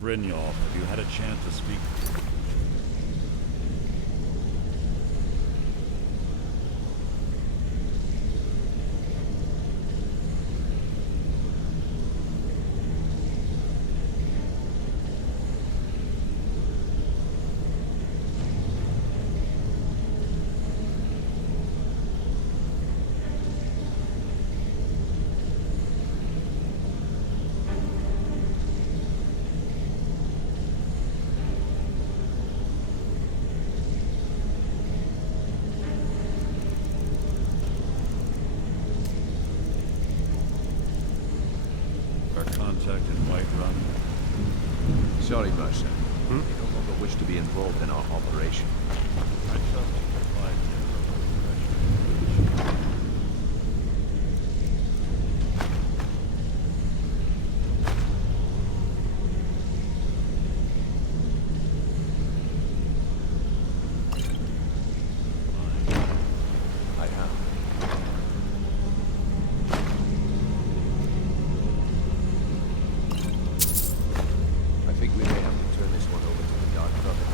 Brynjolf, have you had a chance to speak? Our contact in Whiterun? Sorry, Mercer. We no longer wish to be involved in our operation. I trust you replied to your I have. I think we may have to turn this one over to the Dark Brother.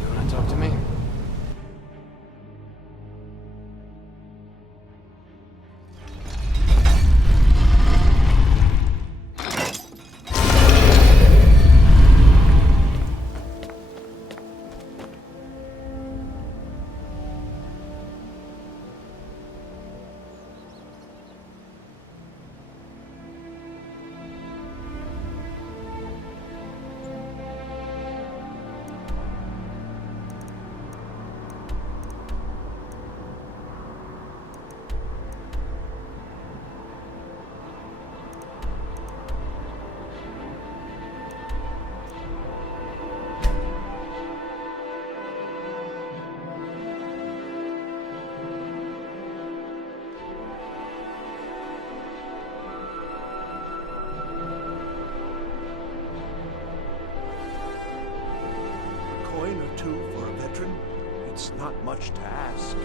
You want to talk to me? Coin or two for a veteran? It's not much to ask.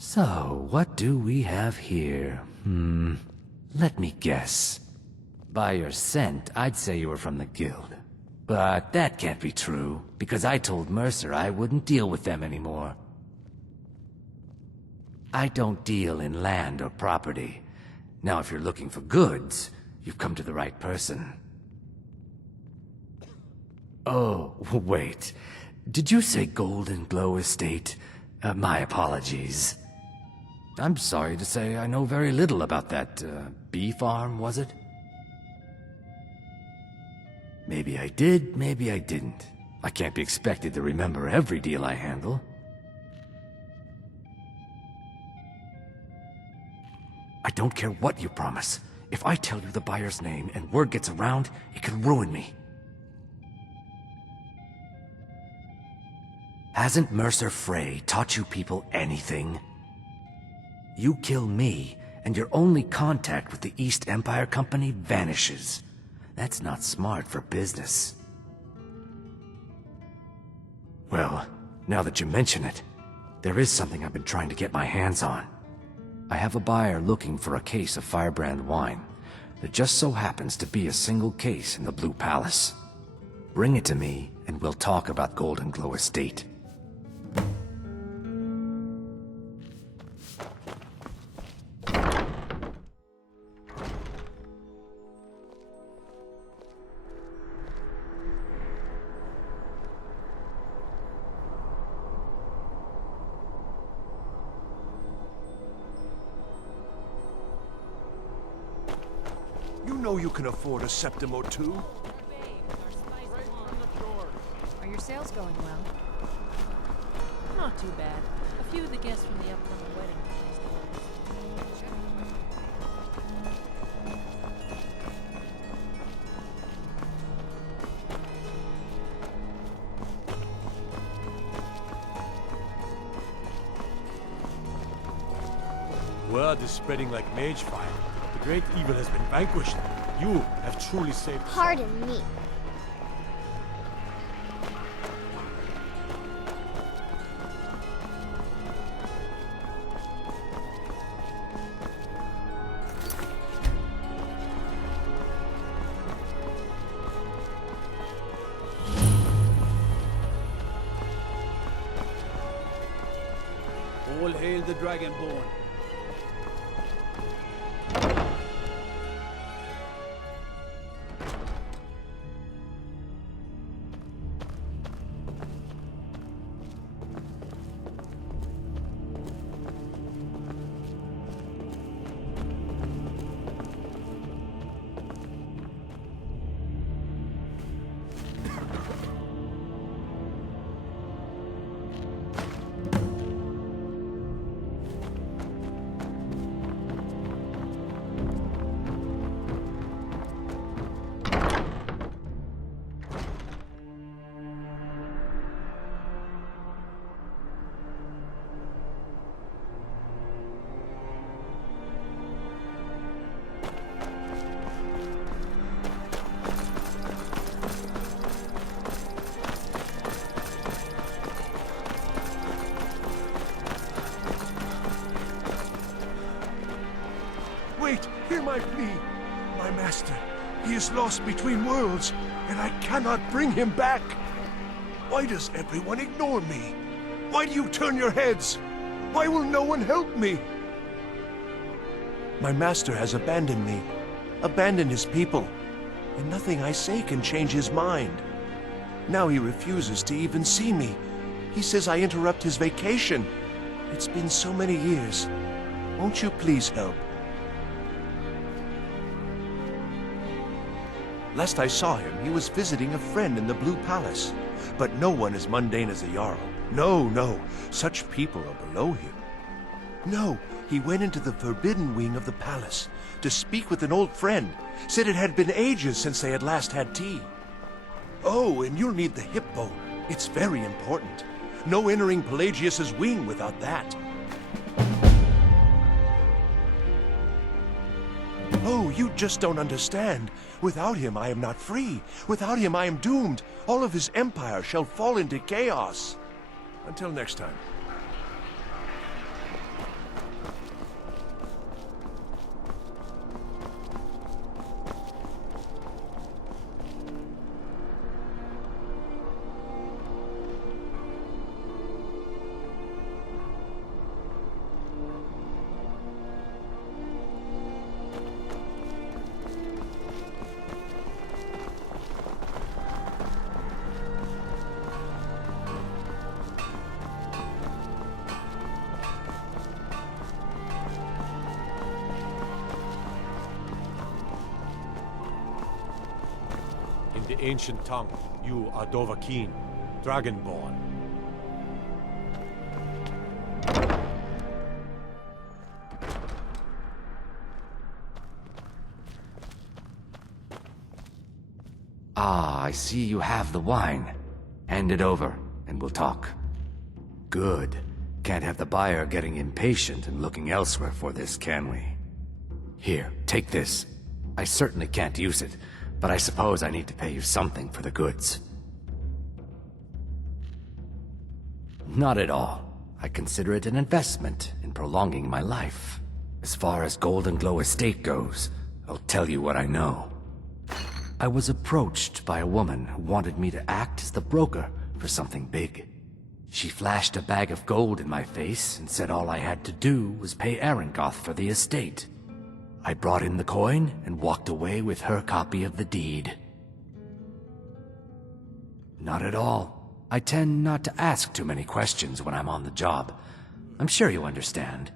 So, what do we have here? Let me guess. By your scent, I'd say you were from the guild. But that can't be true, because I told Mercer I wouldn't deal with them anymore. I don't deal in land or property. Now, if you're looking for goods, you've come to the right person. Oh, wait. Did you say Golden Glow Estate? My apologies. I'm sorry to say I know very little about that, bee farm, was it? Maybe I did, maybe I didn't. I can't be expected to remember every deal I handle. I don't care what you promise. If I tell you the buyer's name and word gets around, it can ruin me. Hasn't Mercer Frey taught you people anything? You kill me, and your only contact with the East Empire Company vanishes. That's not smart for business. Well, now that you mention it, there is something I've been trying to get my hands on. I have a buyer looking for a case of Firebrand wine. There just so happens to be a single case in the Blue Palace. Bring it to me, and we'll talk about Golden Glow Estate. You know you can afford a septim or two. Are your sales going well? Not too bad. A few of the guests from the upcoming wedding placed orders. Word is spreading like mage fire. The great evil has been vanquished. You have truly saved us. Pardon me. All hail the Dragonborn. Wait, hear my plea. My master, he is lost between worlds, and I cannot bring him back. Why does everyone ignore me? Why do you turn your heads? Why will no one help me? My master has abandoned me, abandoned his people, and nothing I say can change his mind. Now he refuses to even see me. He says I interrupt his vacation. It's been so many years. Won't you please help? Last I saw him, he was visiting a friend in the Blue Palace. But no one as mundane as a Jarl. No, no, such people are below him. No, he went into the forbidden wing of the palace to speak with an old friend. Said it had been ages since they had last had tea. Oh, and you'll need the hip bone. It's very important. No entering Pelagius's wing without that. Oh, you just don't understand. Without him, I am not free. Without him, I am doomed. All of his empire shall fall into chaos. Until next time. In the ancient tongue, you are Dovahkiin, Dragonborn. Ah, I see you have the wine. Hand it over, and we'll talk. Good. Can't have the buyer getting impatient and looking elsewhere for this, can we? Here, take this. I certainly can't use it, but I suppose I need to pay you something for the goods. Not at all. I consider it an investment in prolonging my life. As far as Golden Glow Estate goes, I'll tell you what I know. I was approached by a woman who wanted me to act as the broker for something big. She flashed a bag of gold in my face and said all I had to do was pay Arangoth for the estate. I brought in the coin and walked away with her copy of the deed. Not at all. I tend not to ask too many questions when I'm on the job. I'm sure you understand.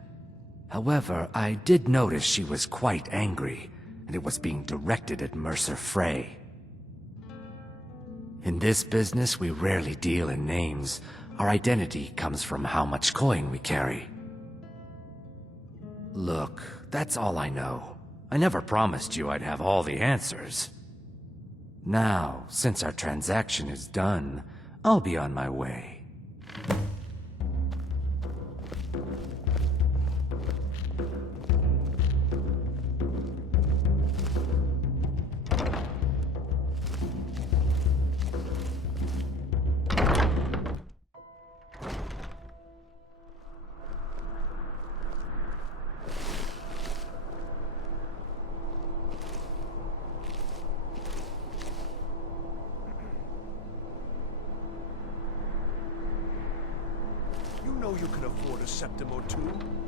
However, I did notice she was quite angry, and it was being directed at Mercer Frey. In this business, we rarely deal in names. Our identity comes from how much coin we carry. Look, that's all I know. I never promised you I'd have all the answers. Now, since our transaction is done, I'll be on my way. know you can afford a septim or two.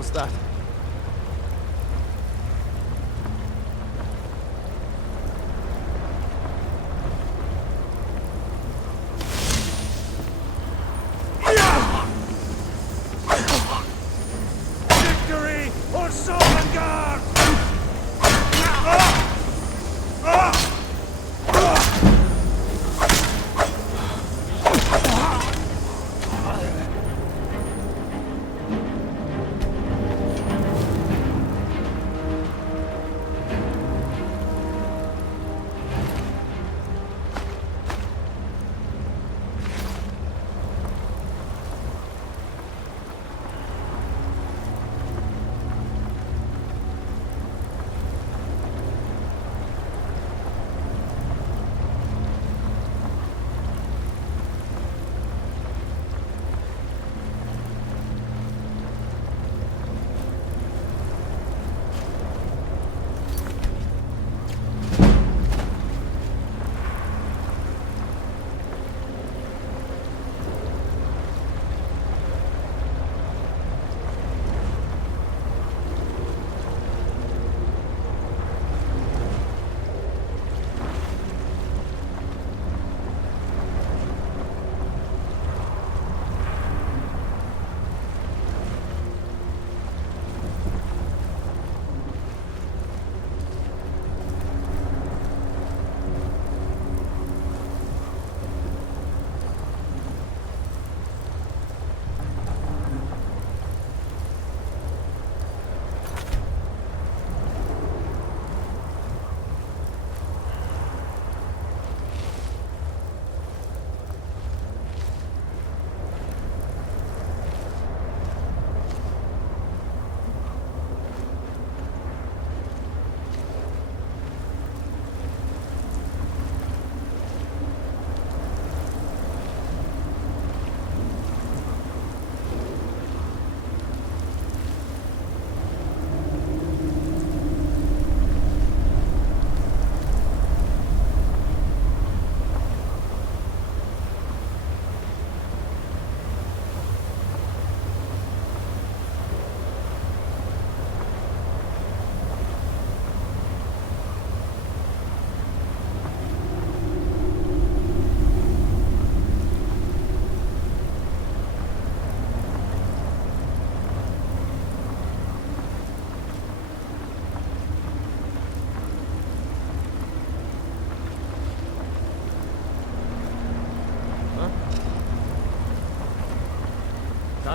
was that? Victory or so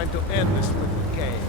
time to end this little game.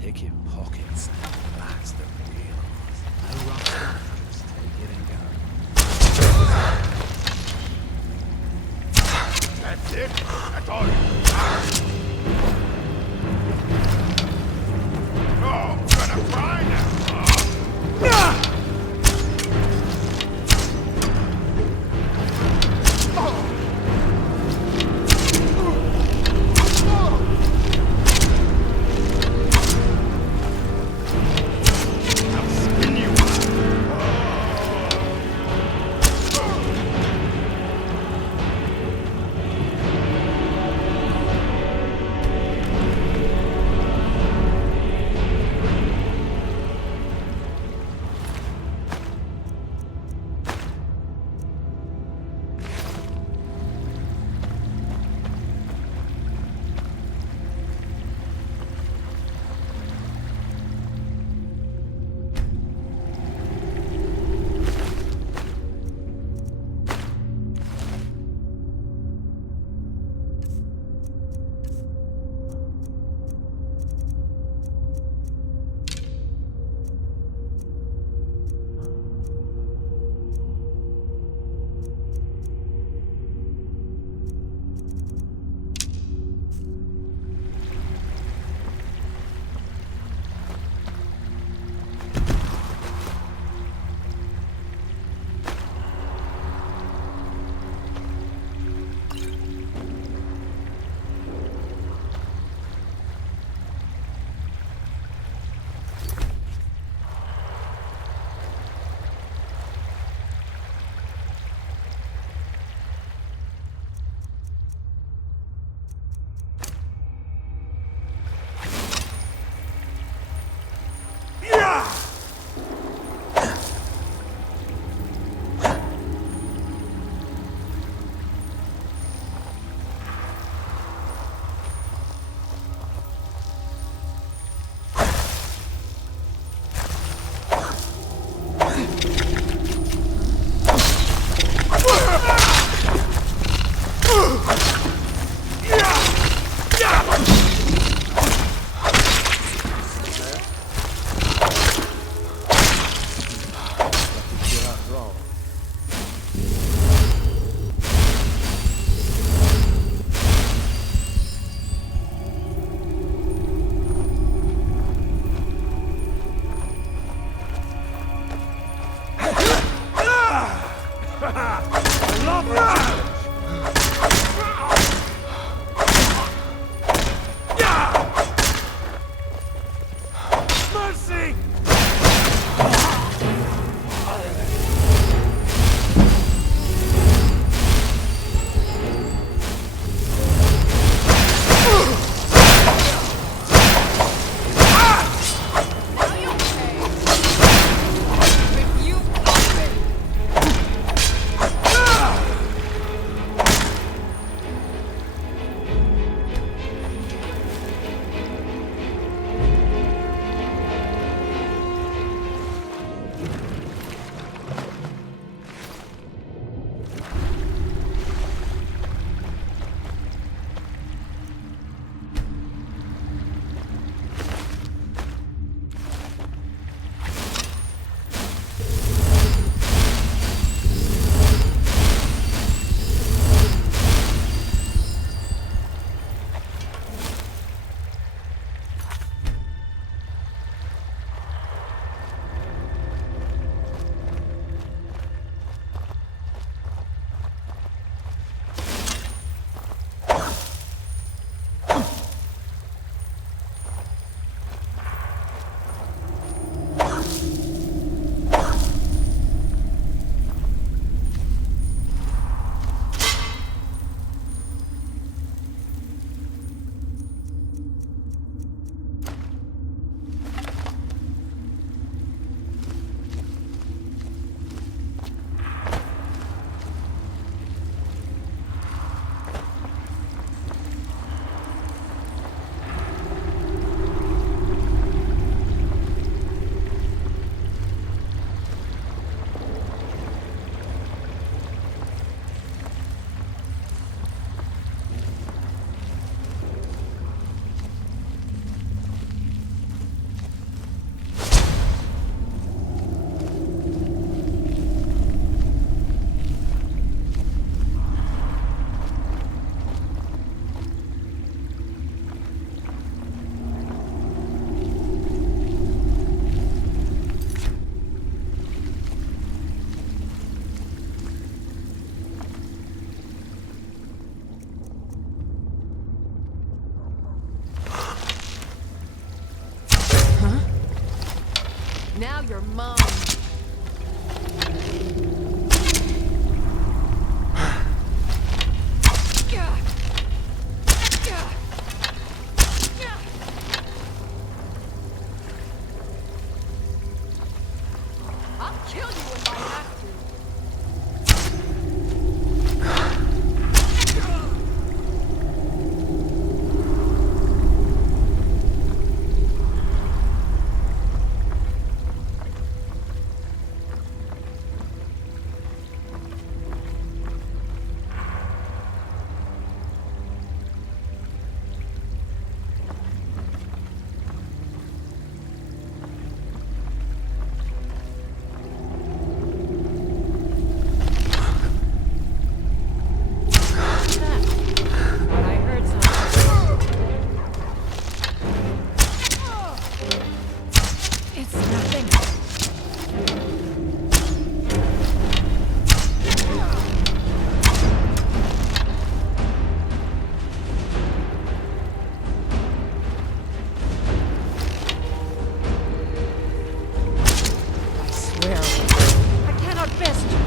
Pick your pockets. That's the real art. No rough stuff. Just take it and go. That's it? That's all you Oh, gonna cry now? Now you're mine. I'll kill you if I have to. But I heard something. It's nothing. I swear, I cannot best you.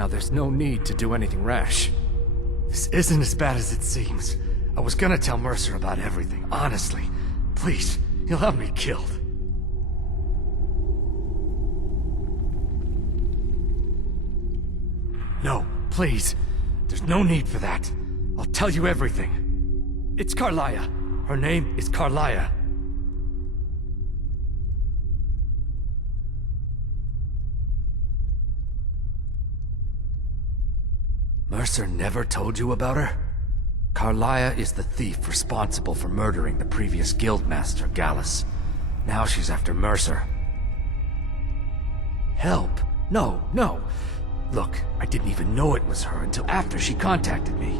Now there's no need to do anything rash. This isn't as bad as it seems. I was gonna tell Mercer about everything, honestly. Please, he'll have me killed. No, please. There's no need for that. I'll tell you everything. It's Carlia. Her name is Carlia. Mercer never told you about her? Carlia is the thief responsible for murdering the previous guildmaster, Gallus. Now she's after Mercer. Help? No, no. Look, I didn't even know it was her until after she contacted me.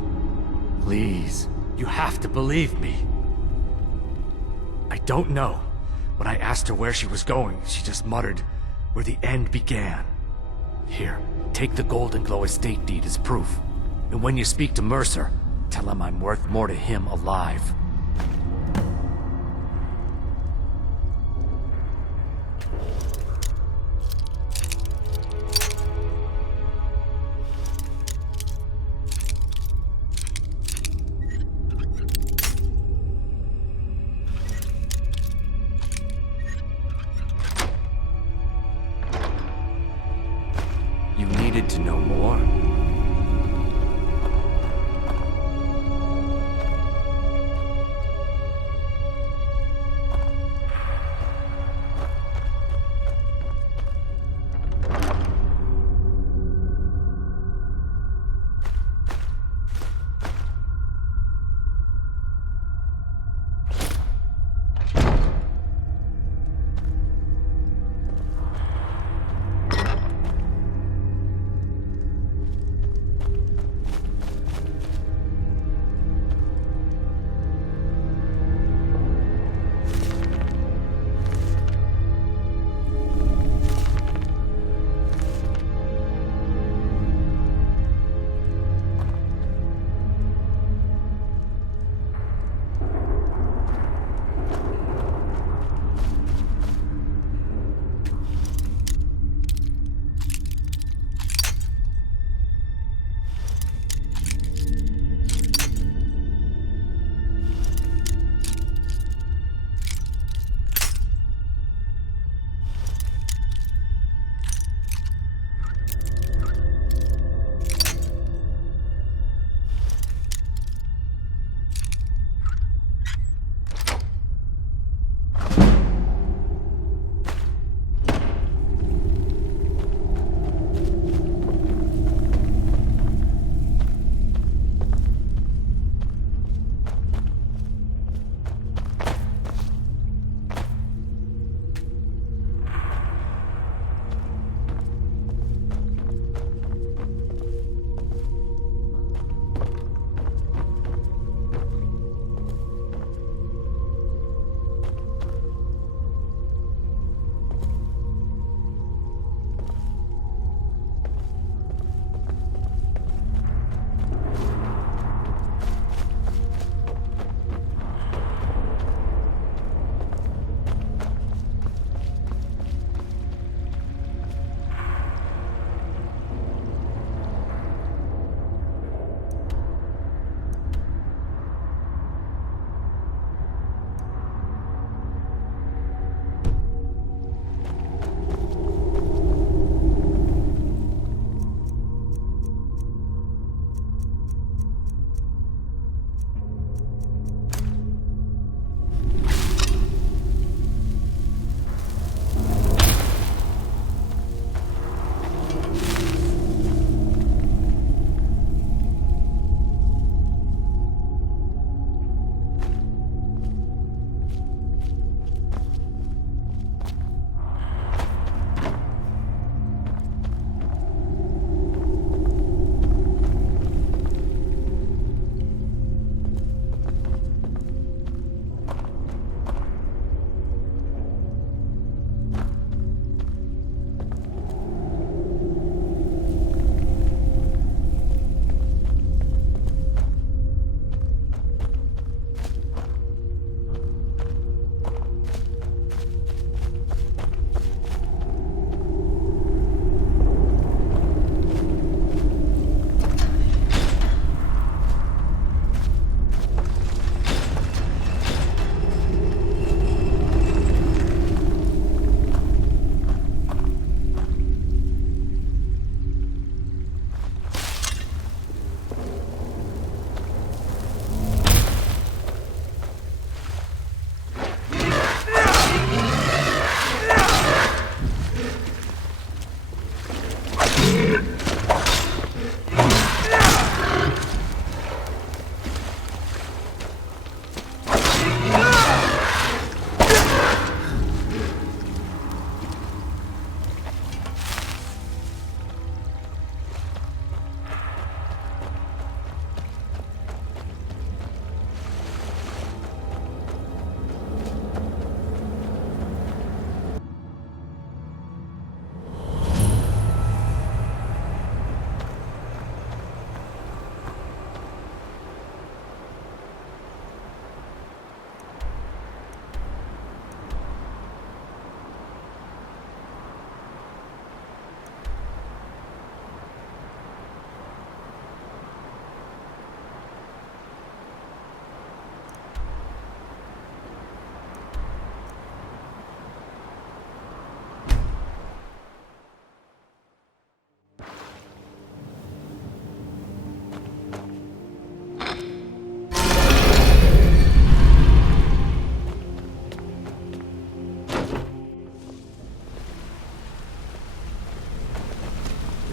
Please, you have to believe me. I don't know. When I asked her where she was going, she just muttered, "Where the end began." Here, take the Golden Glow estate deed as proof. And when you speak to Mercer, tell him I'm worth more to him alive. You needed to know more?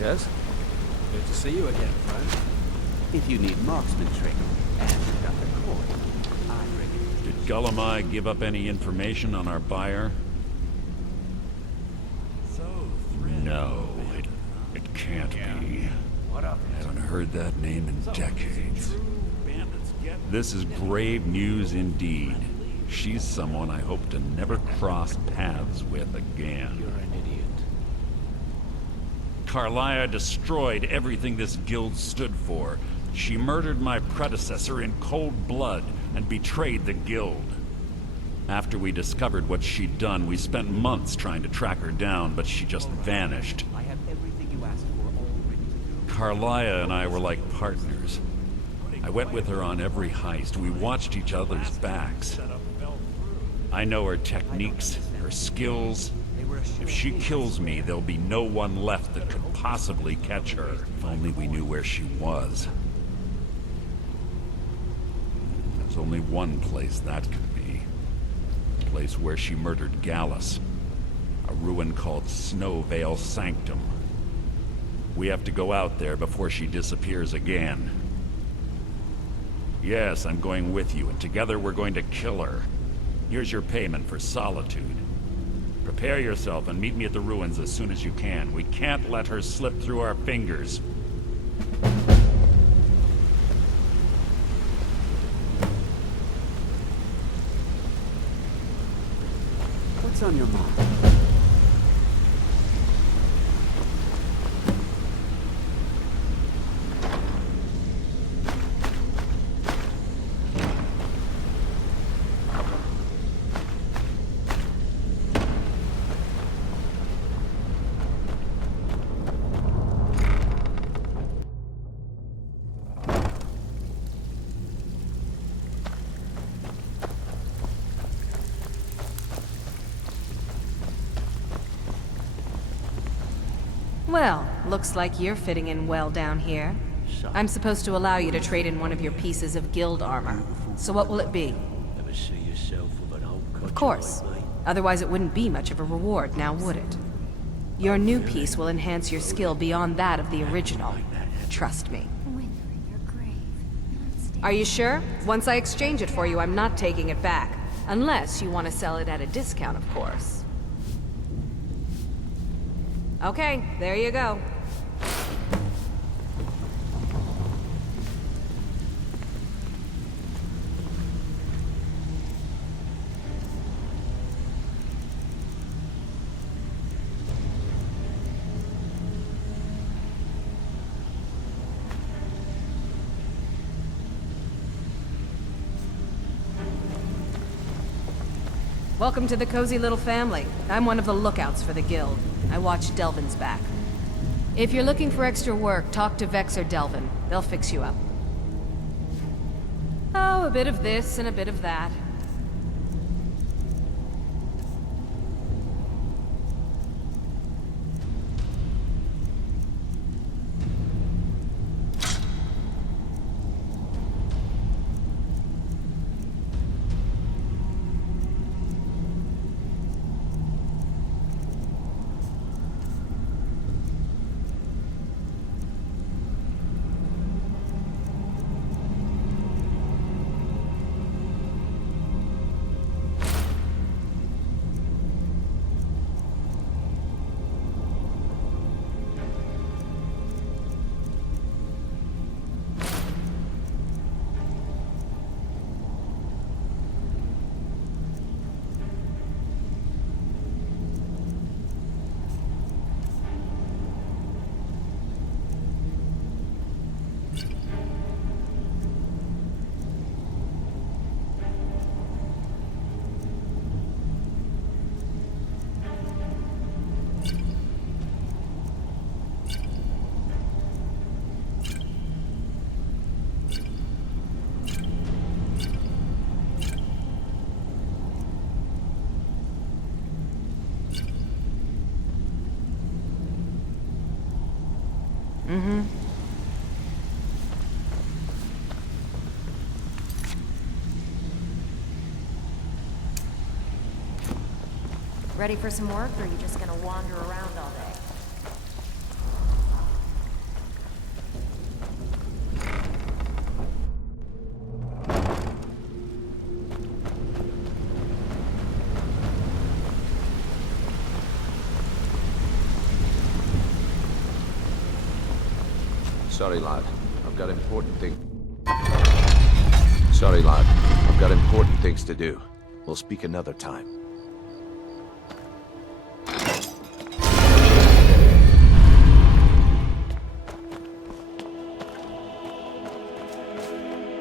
Yes? Good to see you again, friend. If you need marksman training, and you've got the coin, I bring it. Did Gullumai give up any information on our buyer? No, it can't be. What up? I haven't heard that name in decades. This is grave news indeed. She's someone I hope to never cross paths with again. You're an idiot. Carlia destroyed everything this guild stood for. She murdered my predecessor in cold blood and betrayed the guild. After we discovered what she'd done, we spent months trying to track her down, but she just vanished. I have everything you asked for all ready to go. Carlia and I were like partners. I went with her on every heist. We watched each other's backs. I know her techniques, her skills. If she kills me, there'll be no one left that could possibly catch her. If only we knew where she was. There's only one place that could be. The place where she murdered Gallus. A ruin called Snow Vale Sanctum. We have to go out there before she disappears again. Yes, I'm going with you, and together we're going to kill her. Here's your payment for solitude. Prepare yourself and meet me at the ruins as soon as you can. We can't let her slip through our fingers. What's on your mind? Well, looks like you're fitting in well down here. I'm supposed to allow you to trade in one of your pieces of guild armor. So what will it be? Ever see yourself with an old Of course. Otherwise it wouldn't be much of a reward, now would it? Your new piece will enhance your skill beyond that of the original. Trust me. Are you sure? Once I exchange it for you, I'm not taking it back. Unless you want to sell it at a discount, of course. Okay, there you go. Welcome to the cozy little family. I'm one of the lookouts for the guild. I watch Delvin's back. If you're looking for extra work, talk to Vex or Delvin. They'll fix you up. Oh, a bit of this and a bit of that. Mm-hmm. Ready for some work, or are you just gonna wander around all day? Sorry, lad. I've got important things. Sorry, lad. I've got important things to do. We'll speak another time.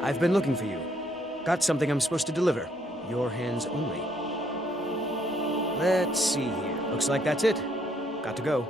I've been looking for you. Got something I'm supposed to deliver. Your hands only. Let's see here. Looks like that's it. Got to go.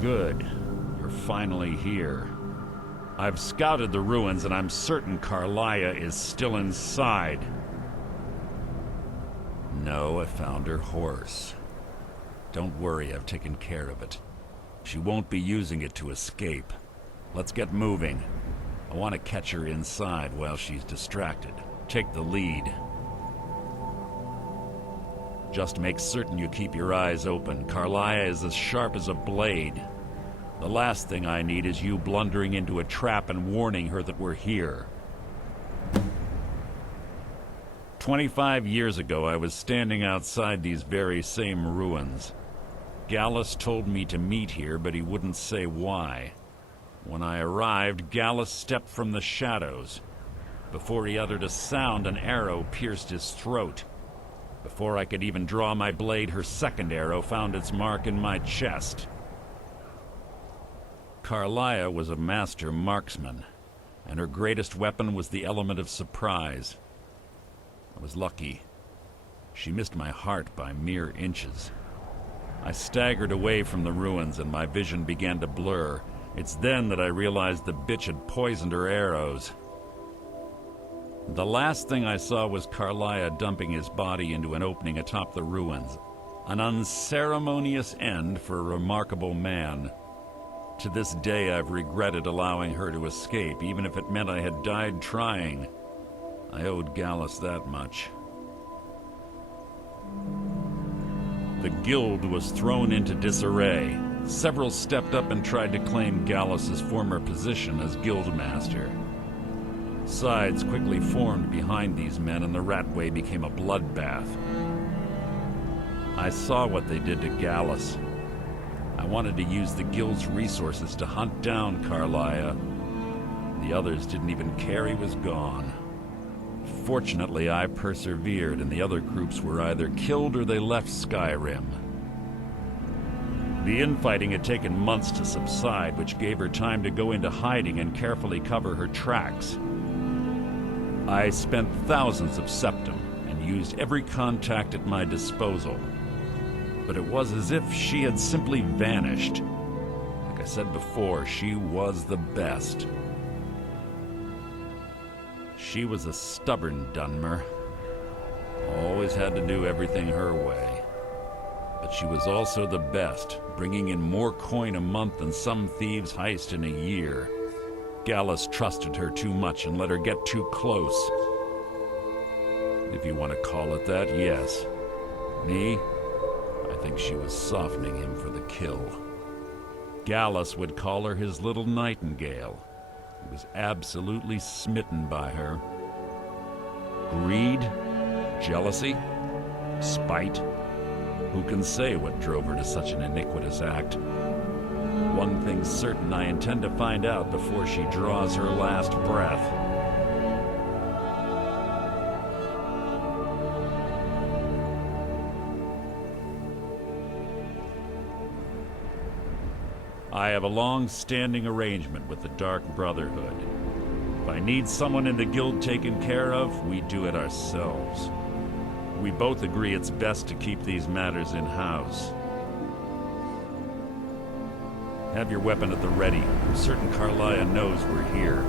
Good. You're finally here. I've scouted the ruins and I'm certain Carlia is still inside. No, I found her horse. Don't worry, I've taken care of it. She won't be using it to escape. Let's get moving. I want to catch her inside while she's distracted. Take the lead. Just make certain you keep your eyes open. Carlia is as sharp as a blade. The last thing I need is you blundering into a trap and warning her that we're here. 25 years ago, I was standing outside these very same ruins. Gallus told me to meet here, but he wouldn't say why. When I arrived, Gallus stepped from the shadows. Before he uttered a sound, an arrow pierced his throat. Before I could even draw my blade, her second arrow found its mark in my chest. Carlia was a master marksman, and her greatest weapon was the element of surprise. I was lucky. She missed my heart by mere inches. I staggered away from the ruins and my vision began to blur. It's then that I realized the bitch had poisoned her arrows. The last thing I saw was Carlia dumping his body into an opening atop the ruins. An unceremonious end for a remarkable man. To this day, I've regretted allowing her to escape, even if it meant I had died trying. I owed Gallus that much. The guild was thrown into disarray. Several stepped up and tried to claim Gallus's former position as guildmaster. Sides quickly formed behind these men, and the Ratway became a bloodbath. I saw what they did to Gallus. I wanted to use the guild's resources to hunt down Carlia. The others didn't even care he was gone. Fortunately, I persevered, and the other groups were either killed or they left Skyrim. The infighting had taken months to subside, which gave her time to go into hiding and carefully cover her tracks. I spent thousands of septum and used every contact at my disposal. But it was as if she had simply vanished. Like I said before, she was the best. She was a stubborn Dunmer. Always had to do everything her way. But she was also the best, bringing in more coin a month than some thieves heist in a year. Gallus trusted her too much and let her get too close. If you want to call it that, yes. Me? I think she was softening him for the kill. Gallus would call her his little nightingale. He was absolutely smitten by her. Greed? Jealousy? Spite? Who can say what drove her to such an iniquitous act? One thing's certain, I intend to find out before she draws her last breath. I have a long-standing arrangement with the Dark Brotherhood. If I need someone in the guild taken care of, we do it ourselves. We both agree it's best to keep these matters in-house. Have your weapon at the ready. I'm certain Carlia knows we're here.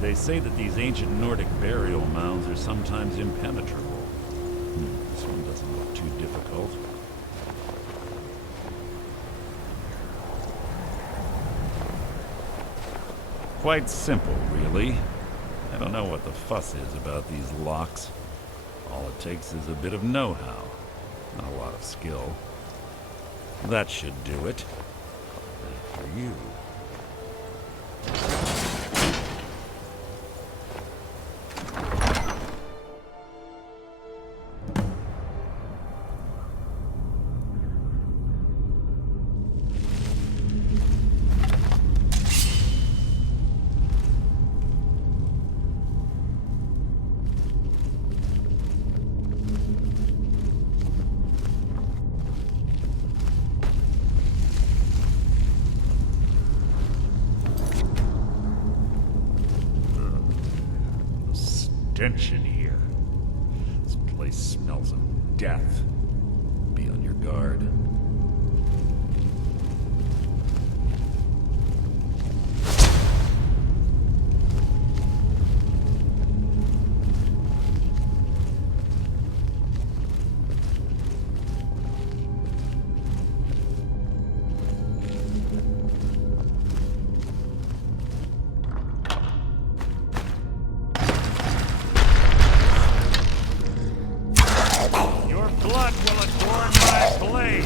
They say that these ancient Nordic burial mounds are sometimes impenetrable. This one doesn't look too difficult. Quite simple, really. I don't know what the fuss is about these locks. All it takes is a bit of know-how, not a lot of skill. That should do it. And for you. stench in here. This place smells of death. Be on your guard. Your blood will adorn my blade!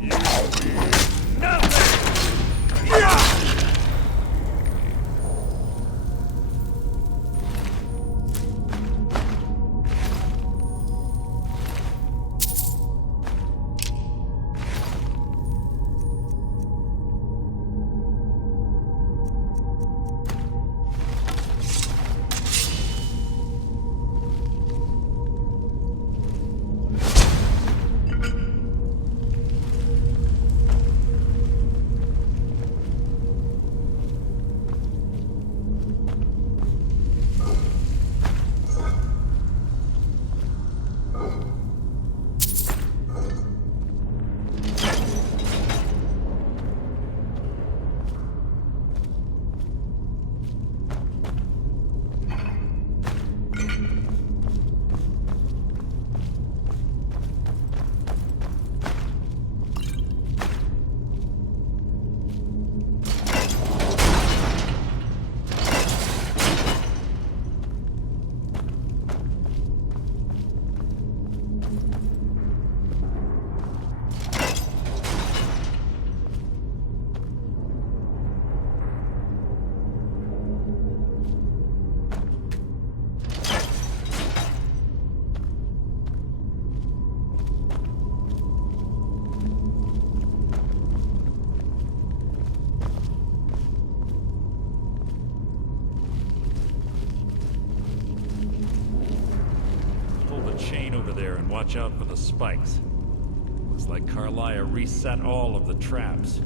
You mean nothing! Yeah! Chain over there and watch out for the spikes. Looks like Carlia reset all of the traps.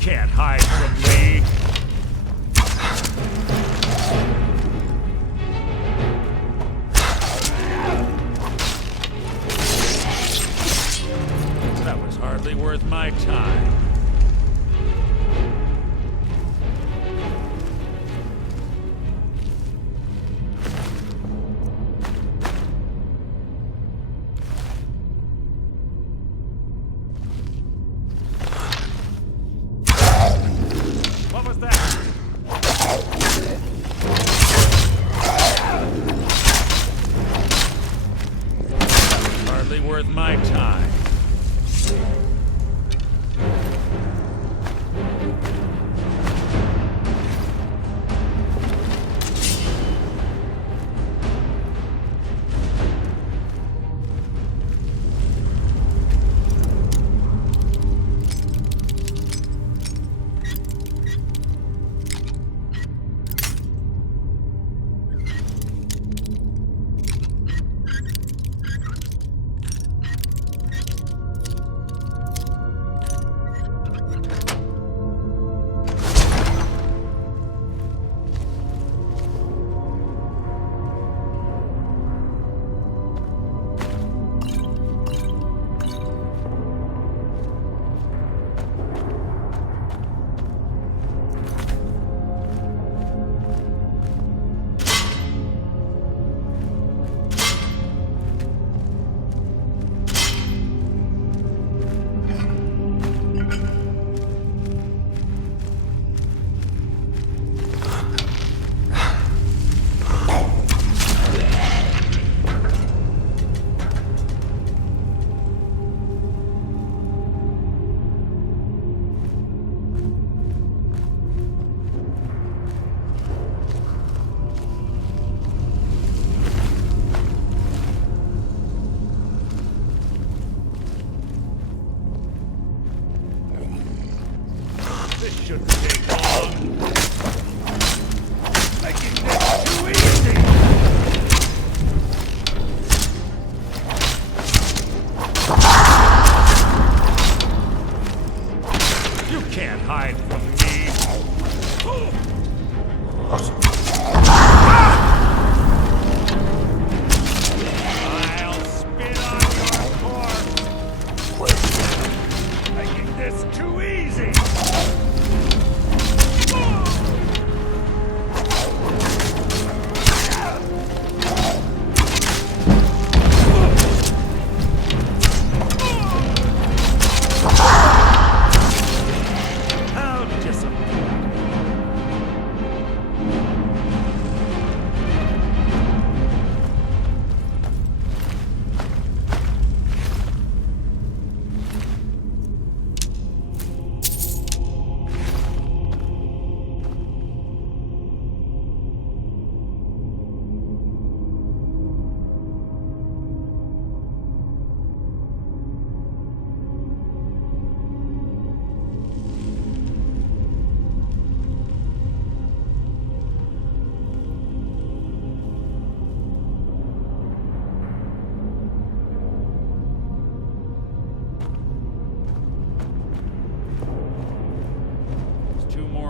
Can't hide from me! That was hardly worth my time. Worth my time.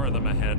of them ahead.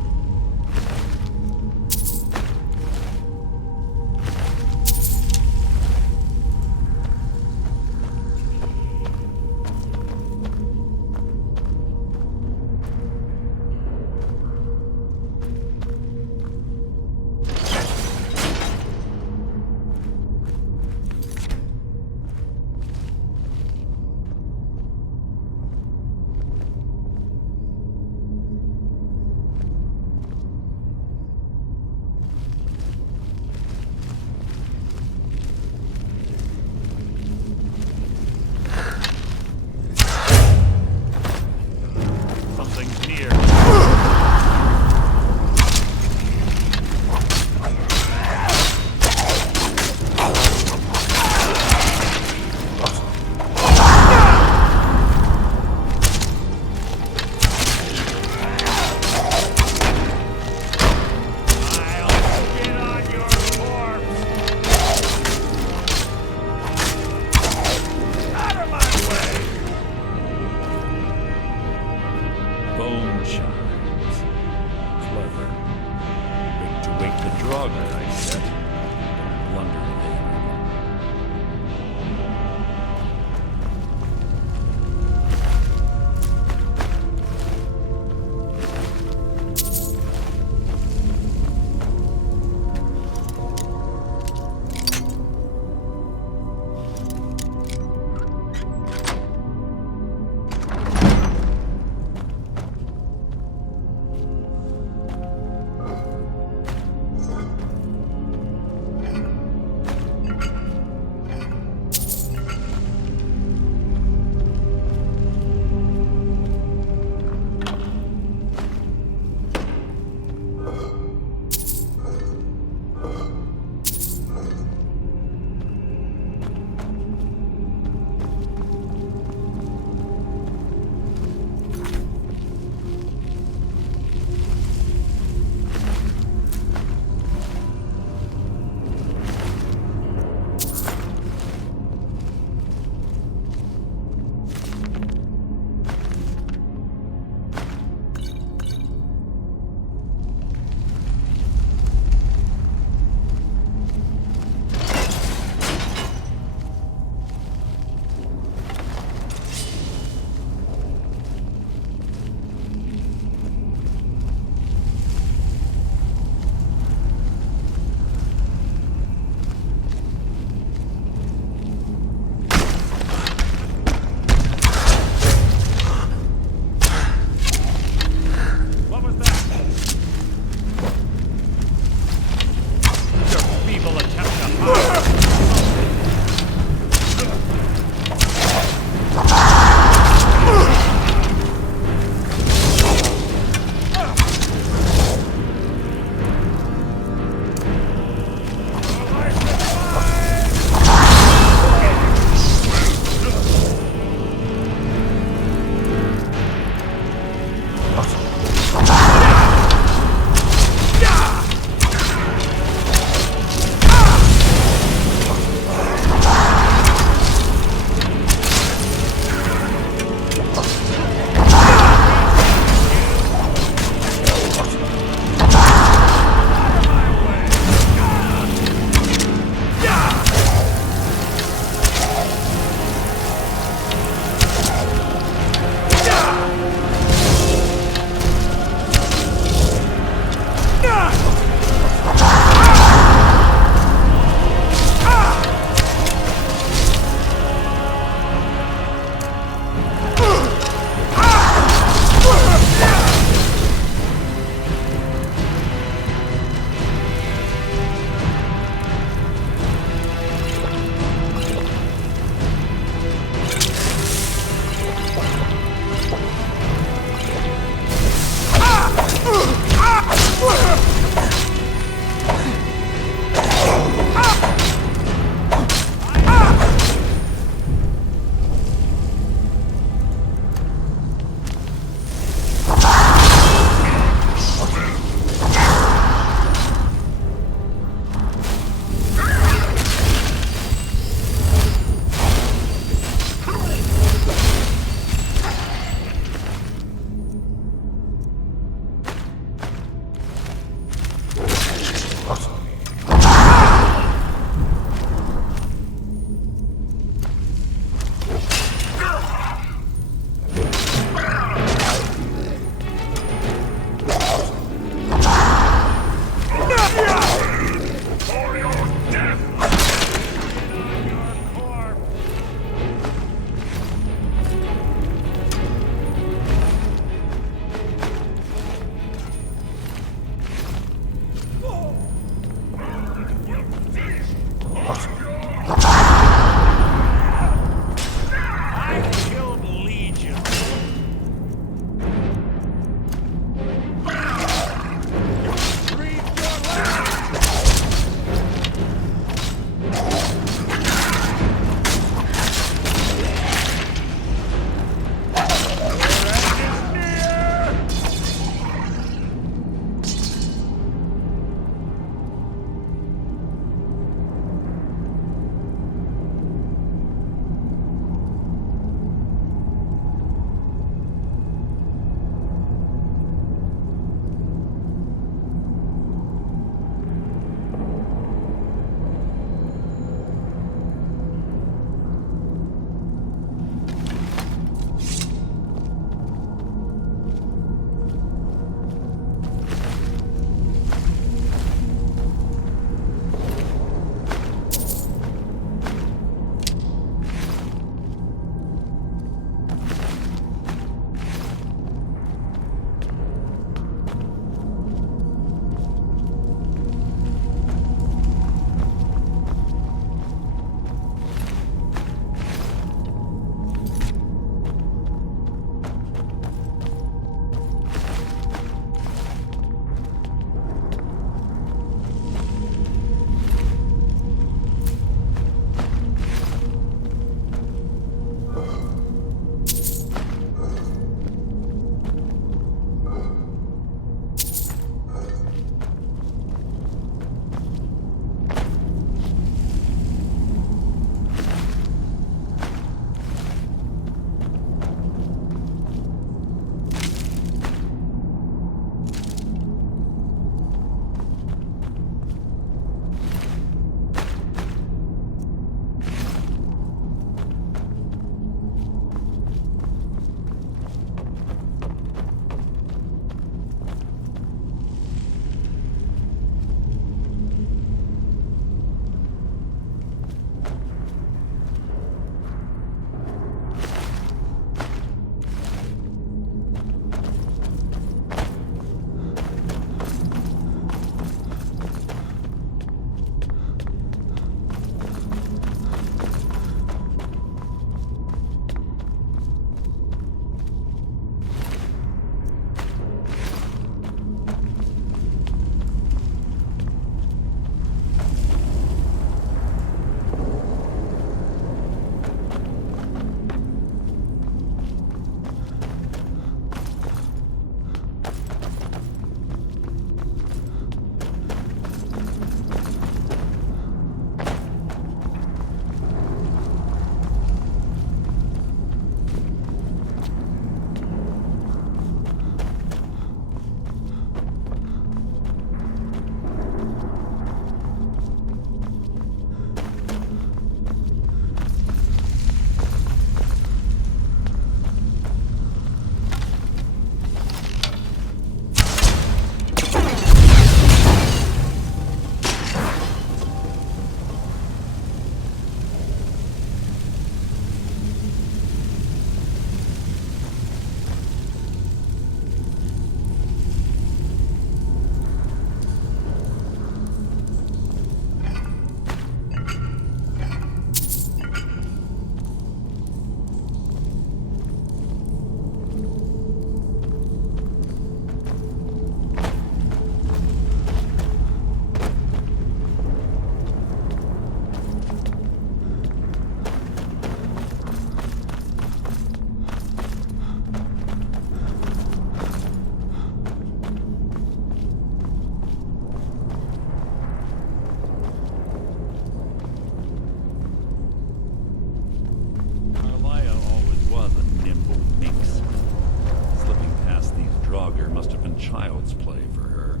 must have been child's play for her.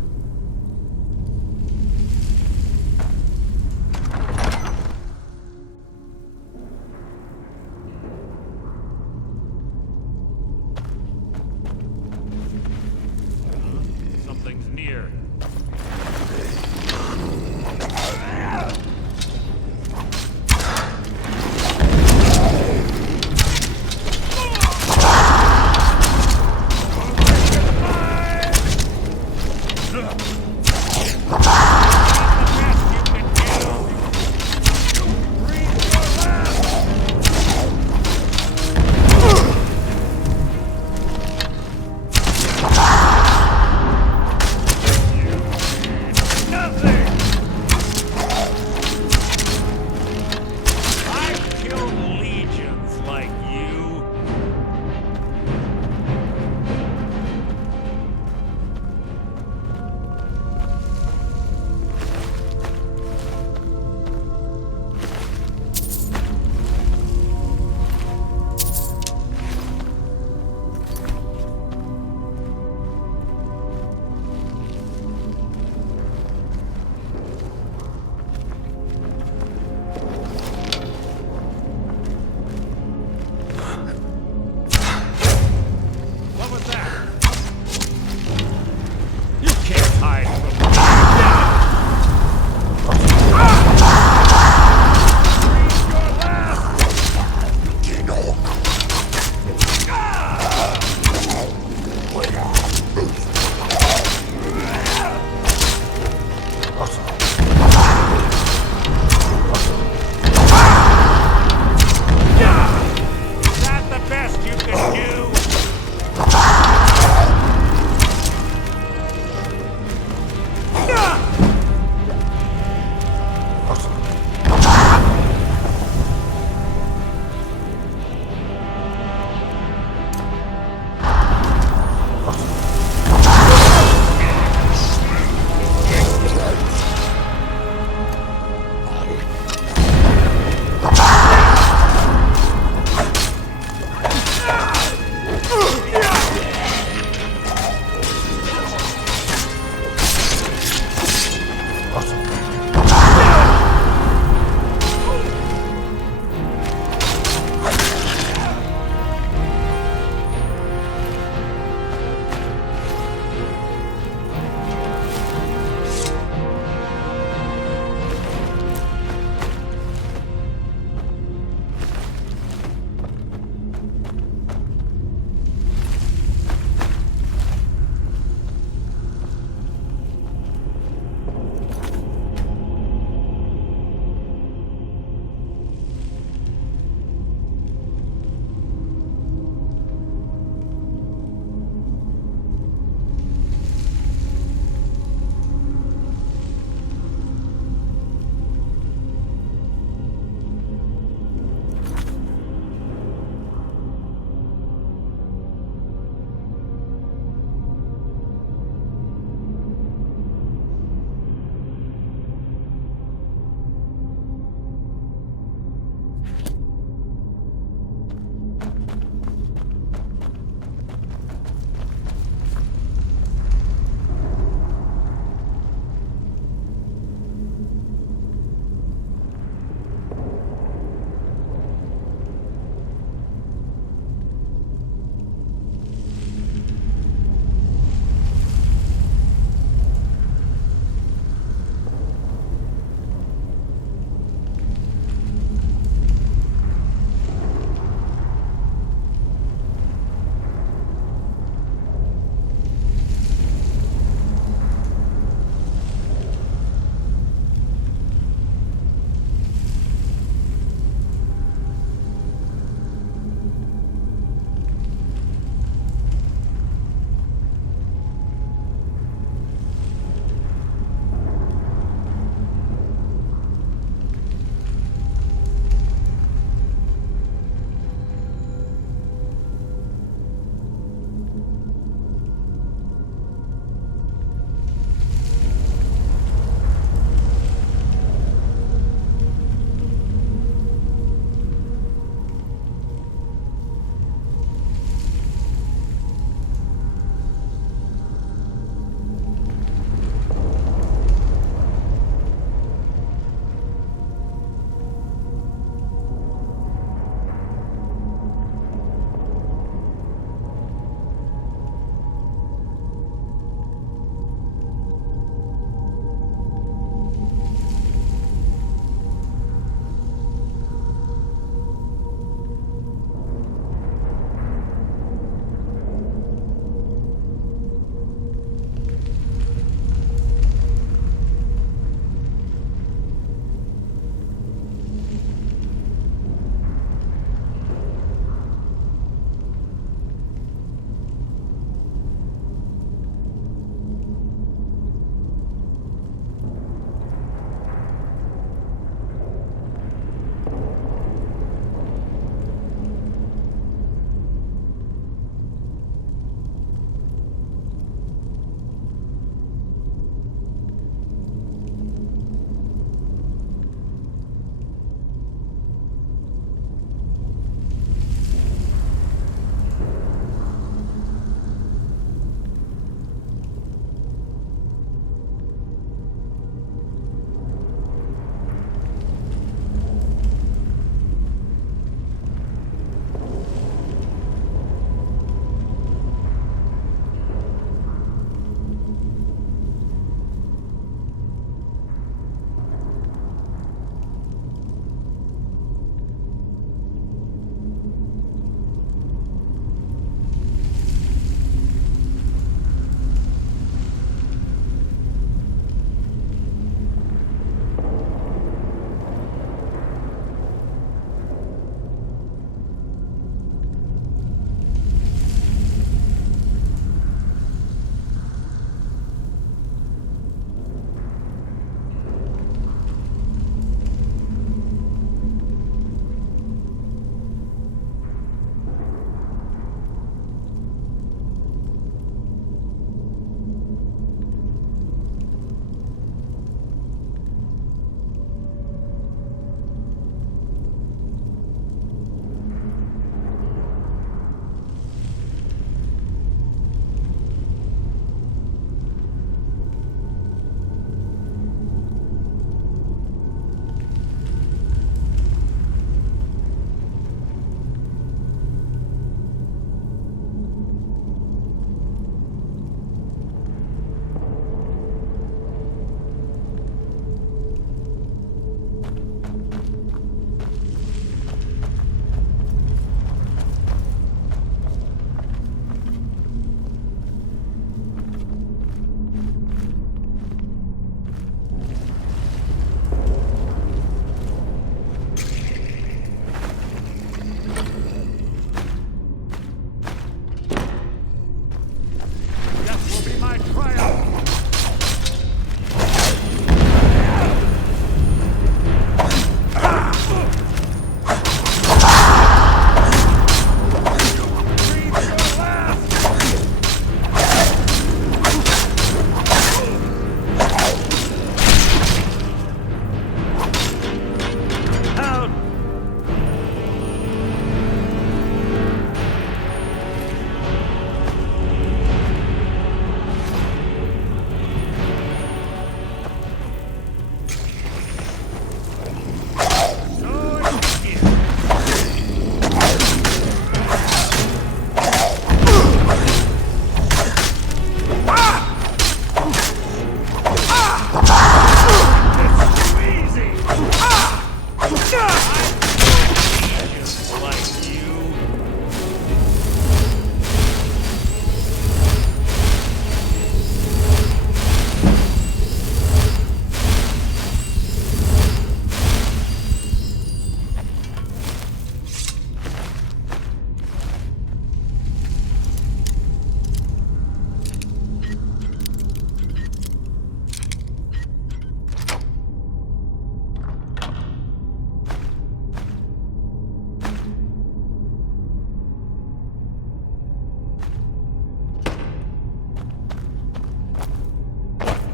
Something's near.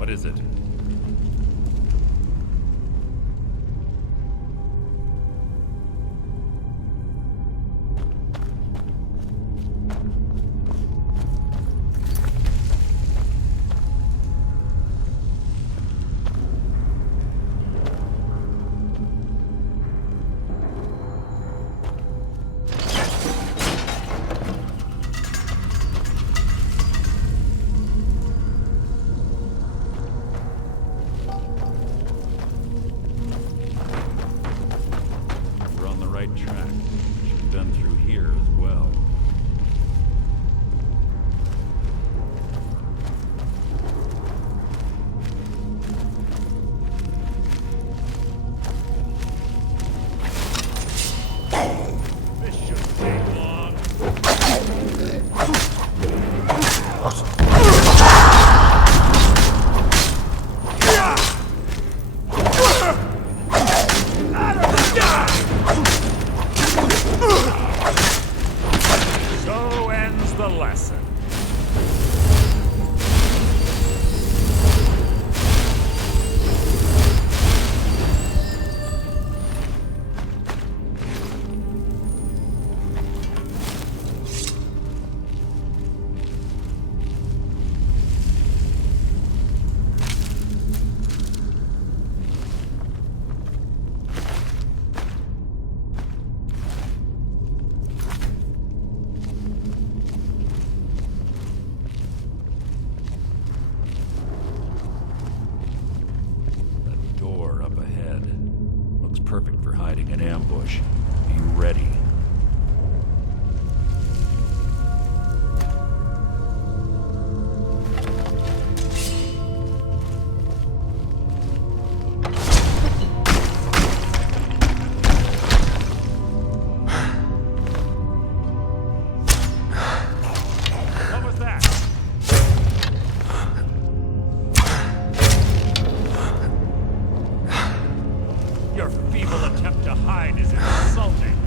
What is it? We're on the right track. Should have been through here as well. This shouldn't take long. So ends the lesson. That door up ahead looks perfect for hiding an ambush. Be ready. What was that? Your feeble attempt to hide is insulting.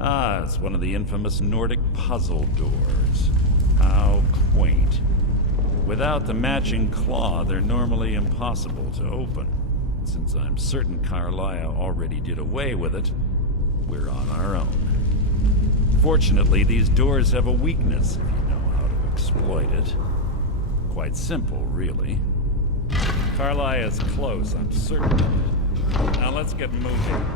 Ah, it's one of the infamous Nordic puzzle doors. How quaint. Without the matching claw, they're normally impossible to open. Since I'm certain Carlia already did away with it, we're on our own. Fortunately, these doors have a weakness if you know how to exploit it. Quite simple, really. Carlia is close, I'm certain of it. Now let's get moving.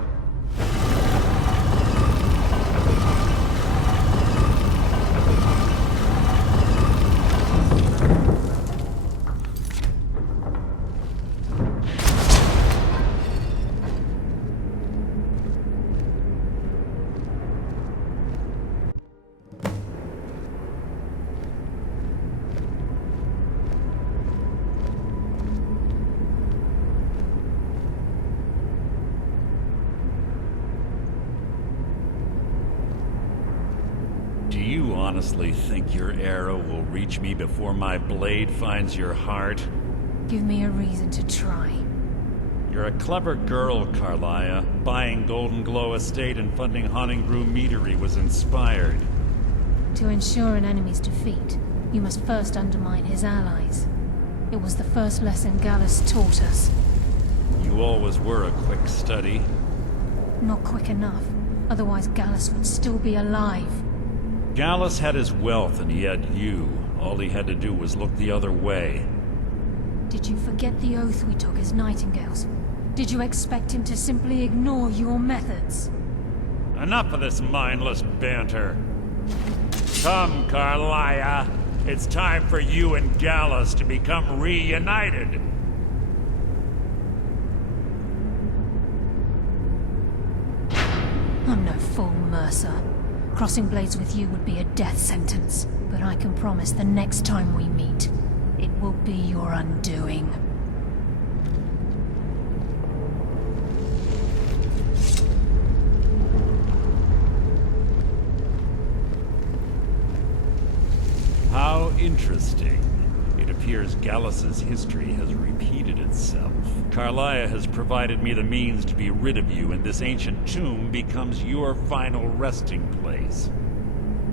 Do you honestly think your arrow will reach me before my blade finds your heart? Give me a reason to try. You're a clever girl, Carlia. Buying Golden Glow Estate and funding Haunting Brew Meadery was inspired. To ensure an enemy's defeat, you must first undermine his allies. It was the first lesson Gallus taught us. You always were a quick study. Not quick enough, otherwise Gallus would still be alive. Gallus had his wealth and he had you. All he had to do was look the other way. Did you forget the oath we took as Nightingales? Did you expect him to simply ignore your methods? Enough of this mindless banter. Come, Carlia. It's time for you and Gallus to become reunited. I'm no fool, Mercer. Crossing blades with you would be a death sentence, but I can promise the next time we meet, it will be your undoing. How interesting. It appears Gallus's history has repeated itself. Carlia has provided me the means to be rid of you, and this ancient tomb becomes your final resting place.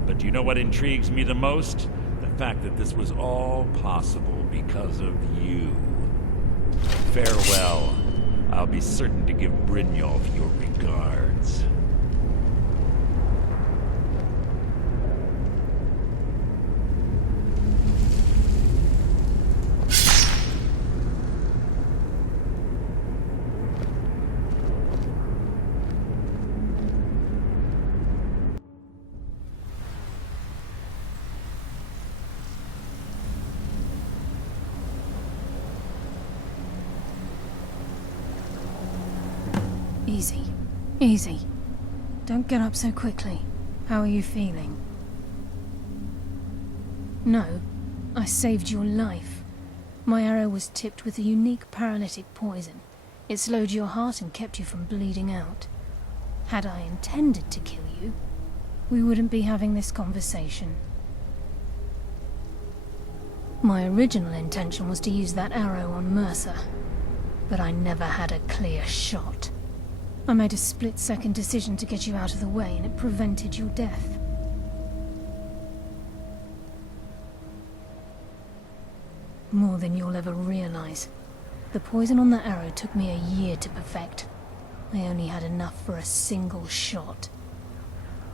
But do you know what intrigues me the most? The fact that this was all possible because of you. Farewell. I'll be certain to give Brynjolf your regards. Easy. Easy. Don't get up so quickly. How are you feeling? No, I saved your life. My arrow was tipped with a unique paralytic poison. It slowed your heart and kept you from bleeding out. Had I intended to kill you, we wouldn't be having this conversation. My original intention was to use that arrow on Mercer, but I never had a clear shot. I made a split-second decision to get you out of the way, and it prevented your death. More than you'll ever realize. The poison on that arrow took me a year to perfect. I only had enough for a single shot.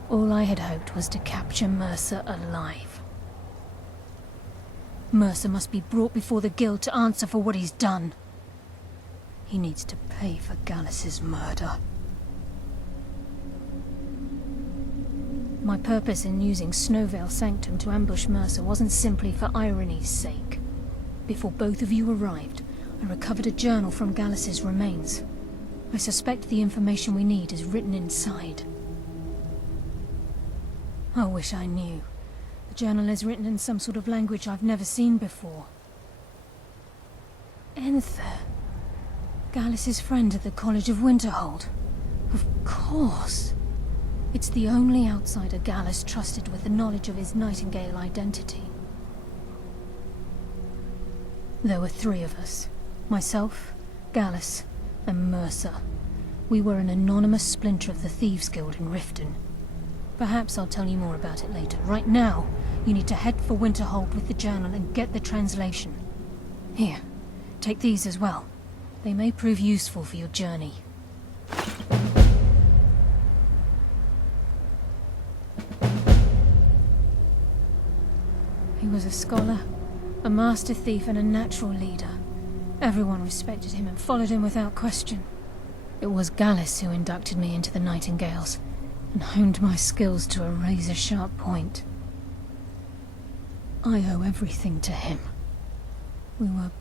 All I had hoped was to capture Mercer alive. Mercer must be brought before the Guild to answer for what he's done. He needs to pay for Gallus's murder. My purpose in using Snowvale Sanctum to ambush Mercer wasn't simply for irony's sake. Before both of you arrived, I recovered a journal from Gallus's remains. I suspect the information we need is written inside. I wish I knew. The journal is written in some sort of language I've never seen before. Enther. Gallus's friend at the College of Winterhold. Of course. It's the only outsider Gallus trusted with the knowledge of his Nightingale identity. There were 3 of us. Myself, Gallus, and Mercer. We were an anonymous splinter of the Thieves' Guild in Riften. Perhaps I'll tell you more about it later. Right now, you need to head for Winterhold with the journal and get the translation. Here, take these as well. They may prove useful for your journey. He was a scholar, a master thief, and a natural leader. Everyone respected him and followed him without question. It was Gallus who inducted me into the Nightingales, and honed my skills to a razor-sharp point. I owe everything to him. We were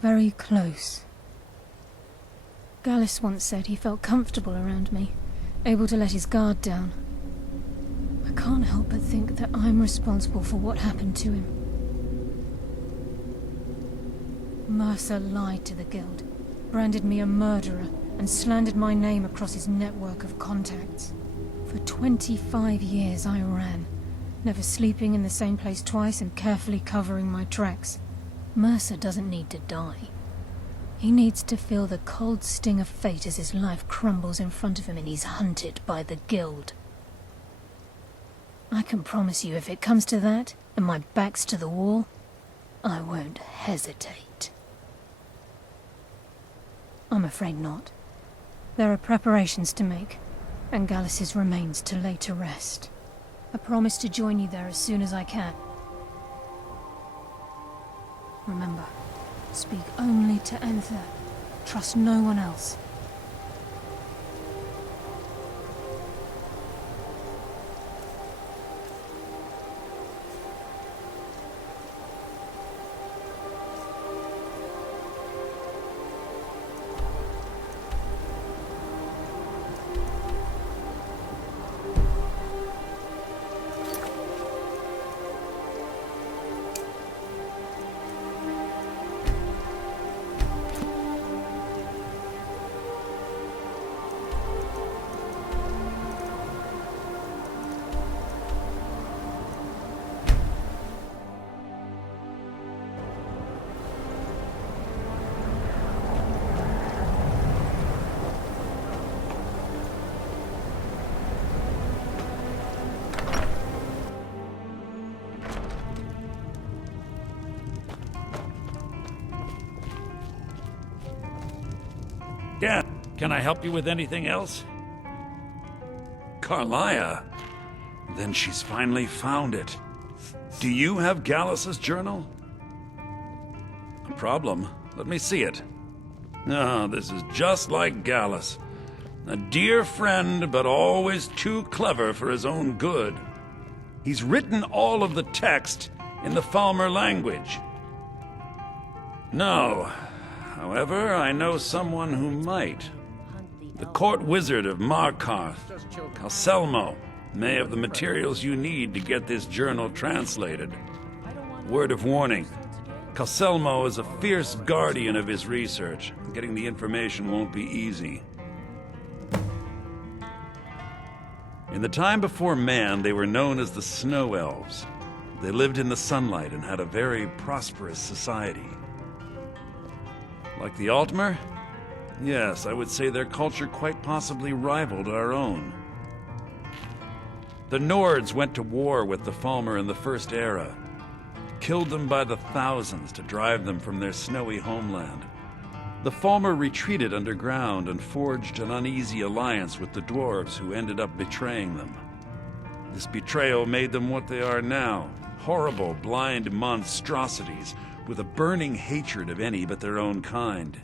very close. Gallus once said he felt comfortable around me, able to let his guard down. I can't help but think that I'm responsible for what happened to him. Mercer lied to the Guild, branded me a murderer, and slandered my name across his network of contacts. For 25 years I ran, never sleeping in the same place twice and carefully covering my tracks. Mercer doesn't need to die. He needs to feel the cold sting of fate as his life crumbles in front of him and he's hunted by the Guild. I can promise you, if it comes to that, and my back's to the wall, I won't hesitate. I'm afraid not. There are preparations to make, and Gallus's remains to lay to rest. I promise to join you there as soon as I can. Remember, speak only to Enther. Trust no one else. Yeah, can I help you with anything else? Carlia? Then she's finally found it. Do you have Gallus's journal? No problem. Let me see it. Ah, this is just like Gallus. A dear friend, but always too clever for his own good. He's written all of the text in the Falmer language. No. However, I know someone who might. The court wizard of Markarth, Calselmo, may have the materials you need to get this journal translated. Word of warning, Calselmo is a fierce guardian of his research. Getting the information won't be easy. In the time before man, they were known as the Snow Elves. They lived in the sunlight and had a very prosperous society. Like the Altmer? Yes, I would say their culture quite possibly rivaled our own. The Nords went to war with the Falmer in the First Era, killed them by the thousands to drive them from their snowy homeland. The Falmer retreated underground and forged an uneasy alliance with the dwarves who ended up betraying them. This betrayal made them what they are now, horrible, blind monstrosities with a burning hatred of any but their own kind.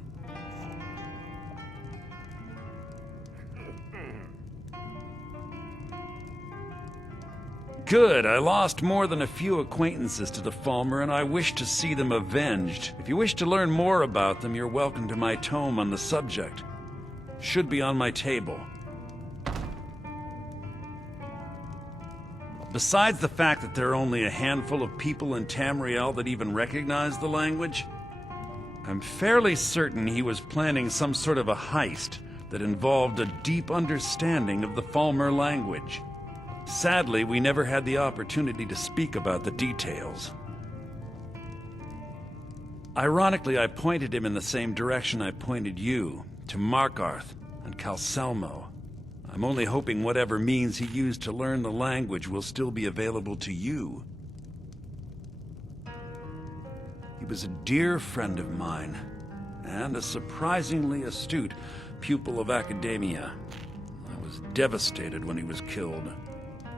Good, I lost more than a few acquaintances to the Falmer, and I wish to see them avenged. If you wish to learn more about them, you're welcome to my tome on the subject. Should be on my table. Besides the fact that there are only a handful of people in Tamriel that even recognize the language, I'm fairly certain he was planning some sort of a heist that involved a deep understanding of the Falmer language. Sadly, we never had the opportunity to speak about the details. Ironically, I pointed him in the same direction I pointed you, to Markarth and Calselmo. I'm only hoping whatever means he used to learn the language will still be available to you. He was a dear friend of mine, and a surprisingly astute pupil of academia. I was devastated when he was killed.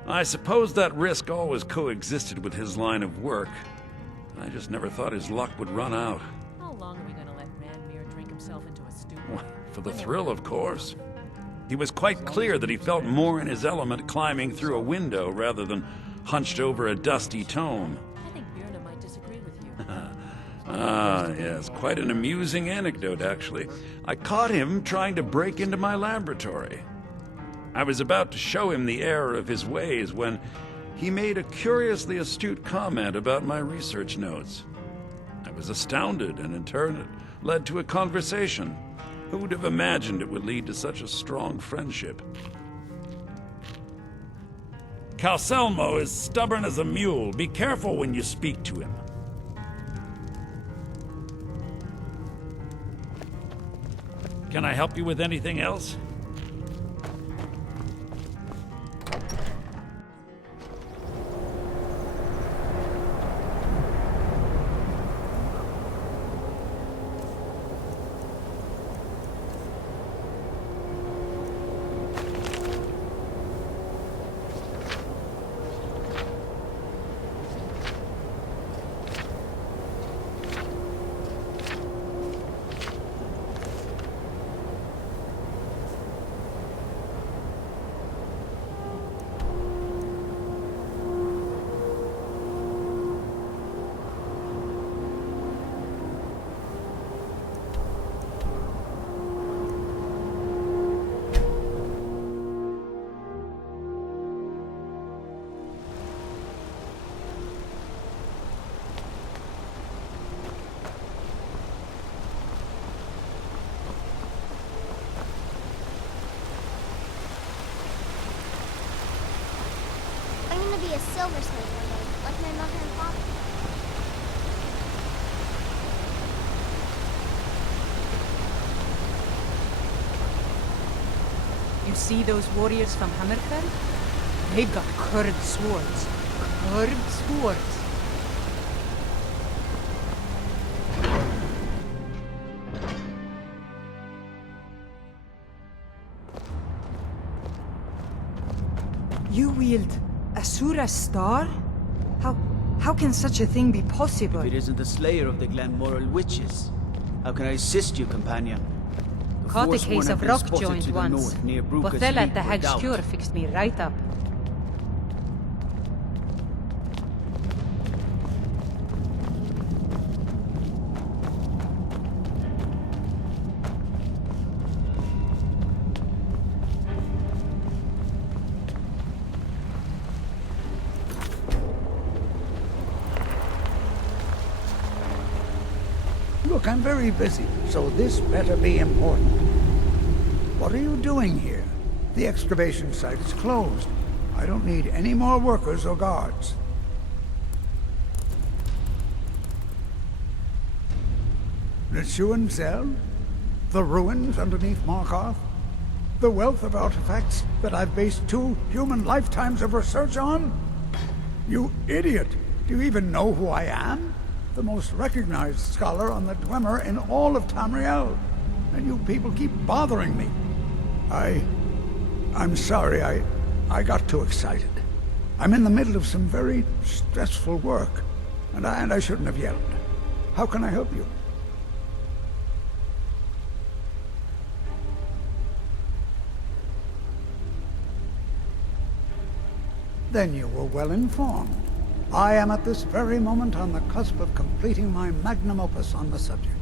I suppose that risk always coexisted with his line of work. I just never thought his luck would run out. How long are we gonna let Ranmir drink himself into a stupor? For the thrill, of course. He was quite clear that he felt more in his element climbing through a window rather than hunched over a dusty tome. I think Bjorna might disagree with you. Ah, yes, quite an amusing anecdote, actually. I caught him trying to break into my laboratory. I was about to show him the error of his ways when he made a curiously astute comment about my research notes. I was astounded, and in turn it led to a conversation. Who would have imagined it would lead to such a strong friendship? Calselmo is stubborn as a mule. Be careful when you speak to him. Can I help you with anything else? Be a silversmith one day, like my mother and father. You see those warriors from Hammerfell? They've got curved swords. Curved swords. You wield Asura's star? How can such a thing be possible? If it isn't the slayer of the Glenmoral witches, how can I assist you, companion? The Caught a Forsworn case have of been rock spotted joint to the once. north, near Bruca's Bothell at Leap, the Hag's without. Cure fixed me right up. Look, I'm very busy, so this better be important. What are you doing here? The excavation site is closed. I don't need any more workers or guards. Neshuan Zell? The ruins underneath Markarth? The wealth of artifacts that I've based 2 human lifetimes of research on? You idiot! Do you even know who I am? The most recognized scholar on the Dwemer in all of Tamriel. And you people keep bothering me. I'm sorry, I got too excited. I'm in the middle of some very stressful work, and I shouldn't have yelled. How can I help you? Then you were well informed. I am at this very moment on the cusp of completing my magnum opus on the subject.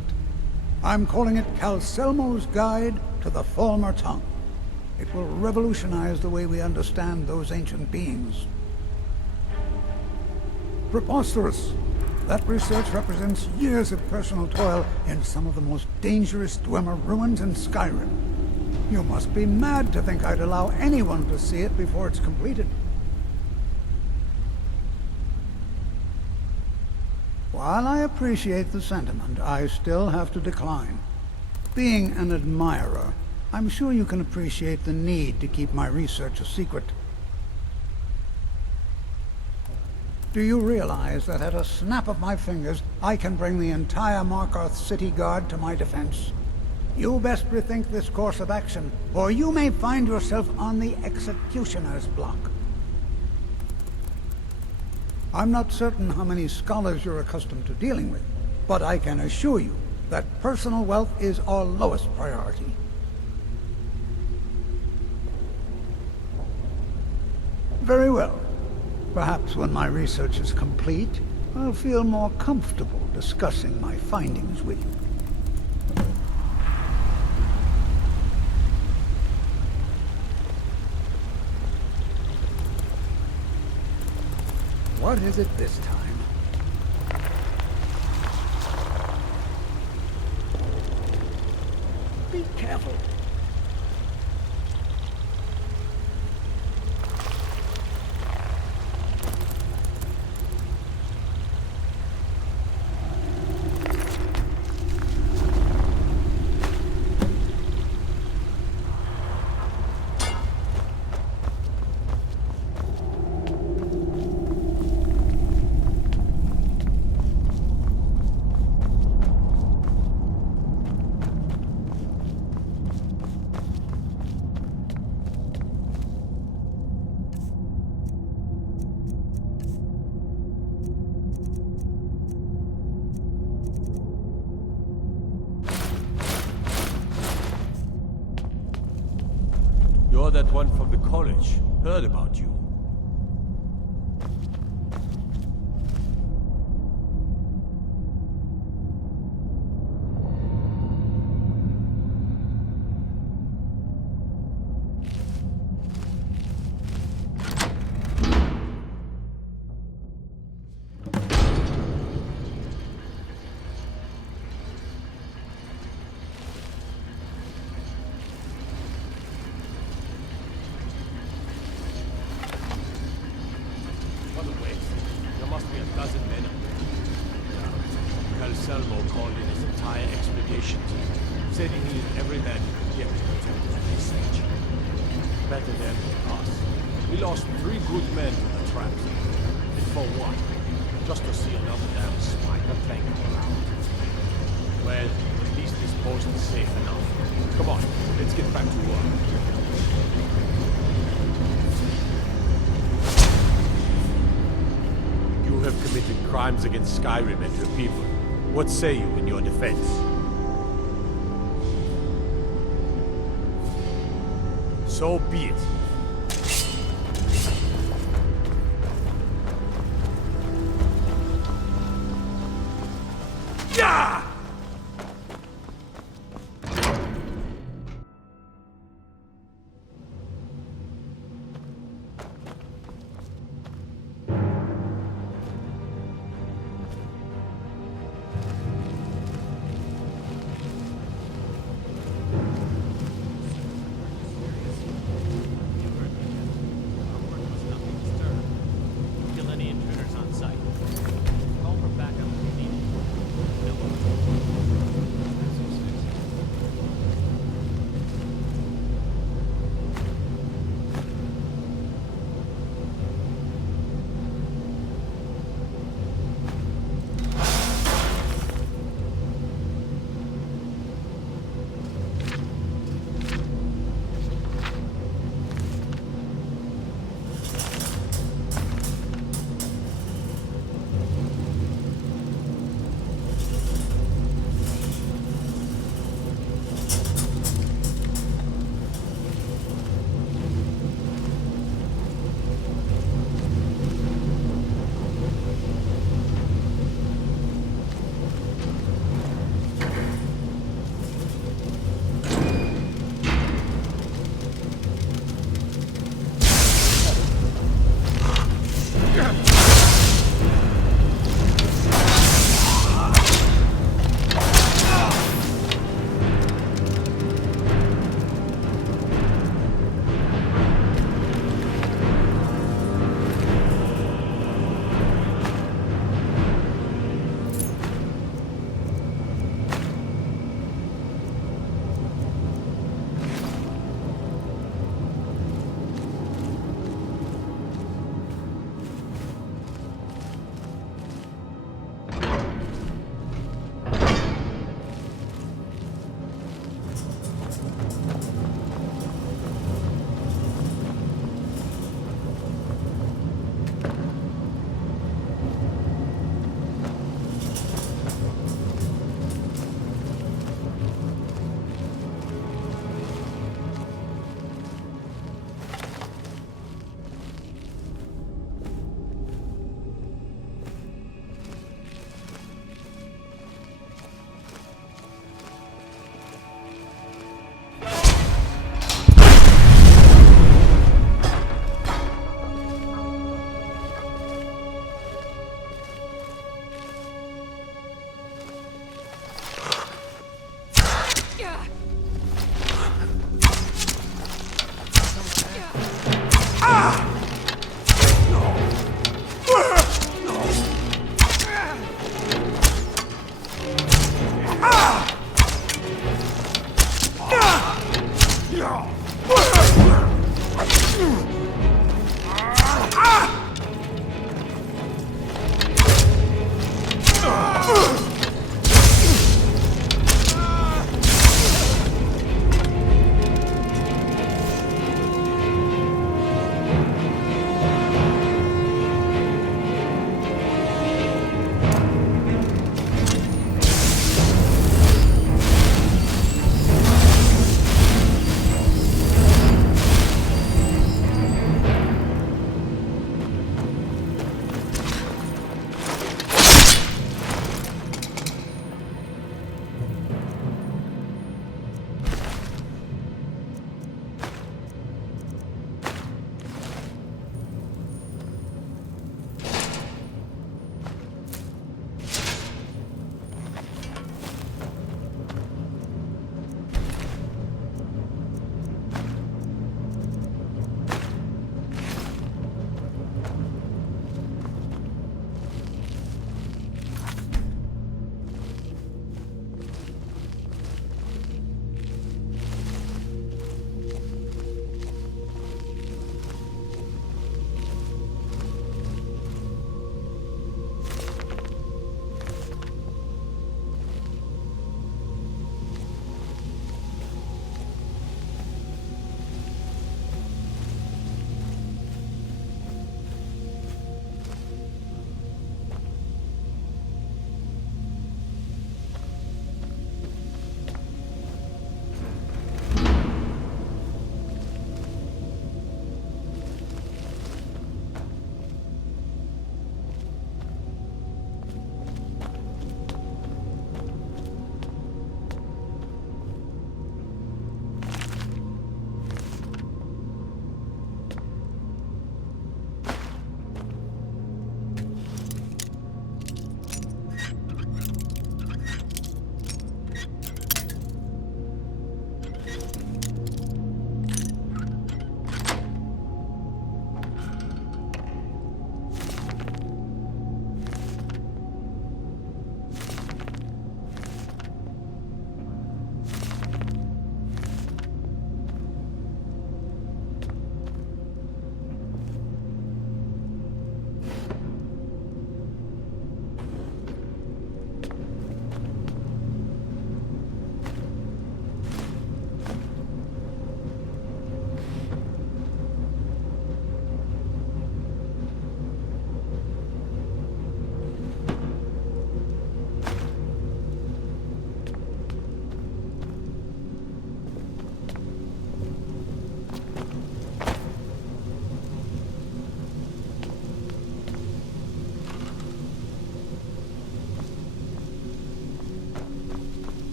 I'm calling it Calselmo's Guide to the Falmer Tongue. It will revolutionize the way we understand those ancient beings. Preposterous! That research represents years of personal toil in some of the most dangerous Dwemer ruins in Skyrim. You must be mad to think I'd allow anyone to see it before it's completed. While I appreciate the sentiment, I still have to decline. Being an admirer I'm sure you can appreciate the need to keep my research a secret. Do you realize that at a snap of my fingers, I can bring the entire Markarth City Guard to my defense? You best rethink this course of action, or you may find yourself on the executioner's block. I'm not certain how many scholars you're accustomed to dealing with, but I can assure you that personal wealth is our lowest priority. Very well. Perhaps when my research is complete, I'll feel more comfortable discussing my findings with you. What is it this time? Be careful. You're that one from the college. Heard about you. Called in his entire expedition team. Said he needed every man he could get to protect his research. Better them than us. We lost 3 good men to the traps. And for what? Just to see another damn spider tank around. Well, at least this post is safe enough. Come on, let's get back to work. You have committed crimes against Skyrim and her people. What say you in your defense? So be it. Yeah!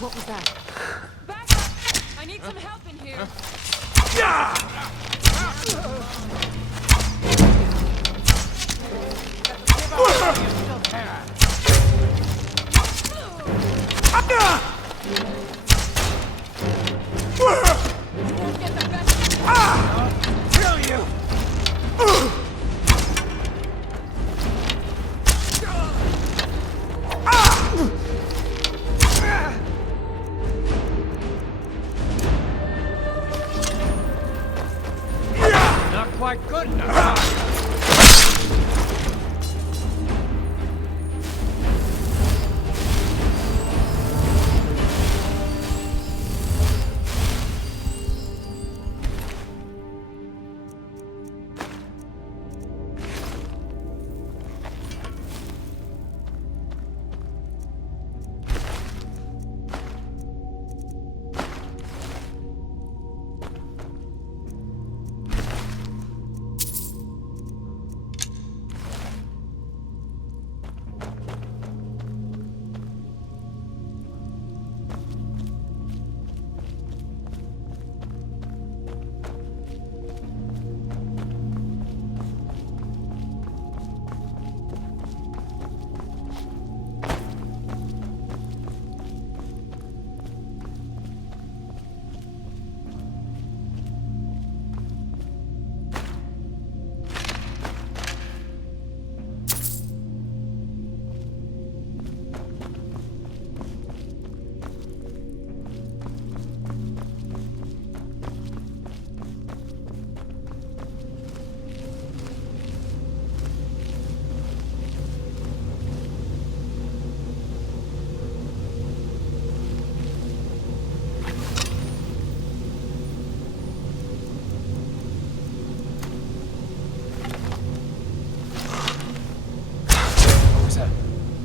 What was that? Back up! I need some help in here. You won't get the best. Kill you! Not quite good enough.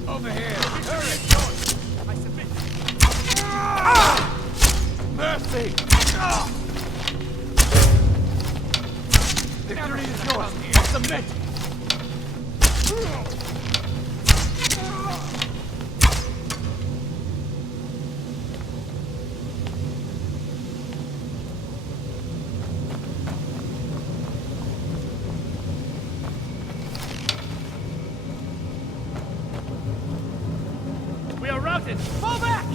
Over here! Hurry! I submit! Mercy! Victory is yours! I submit! We are routed! Fall back!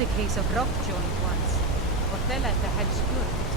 a case of rough joint once. Ortela the hedge good.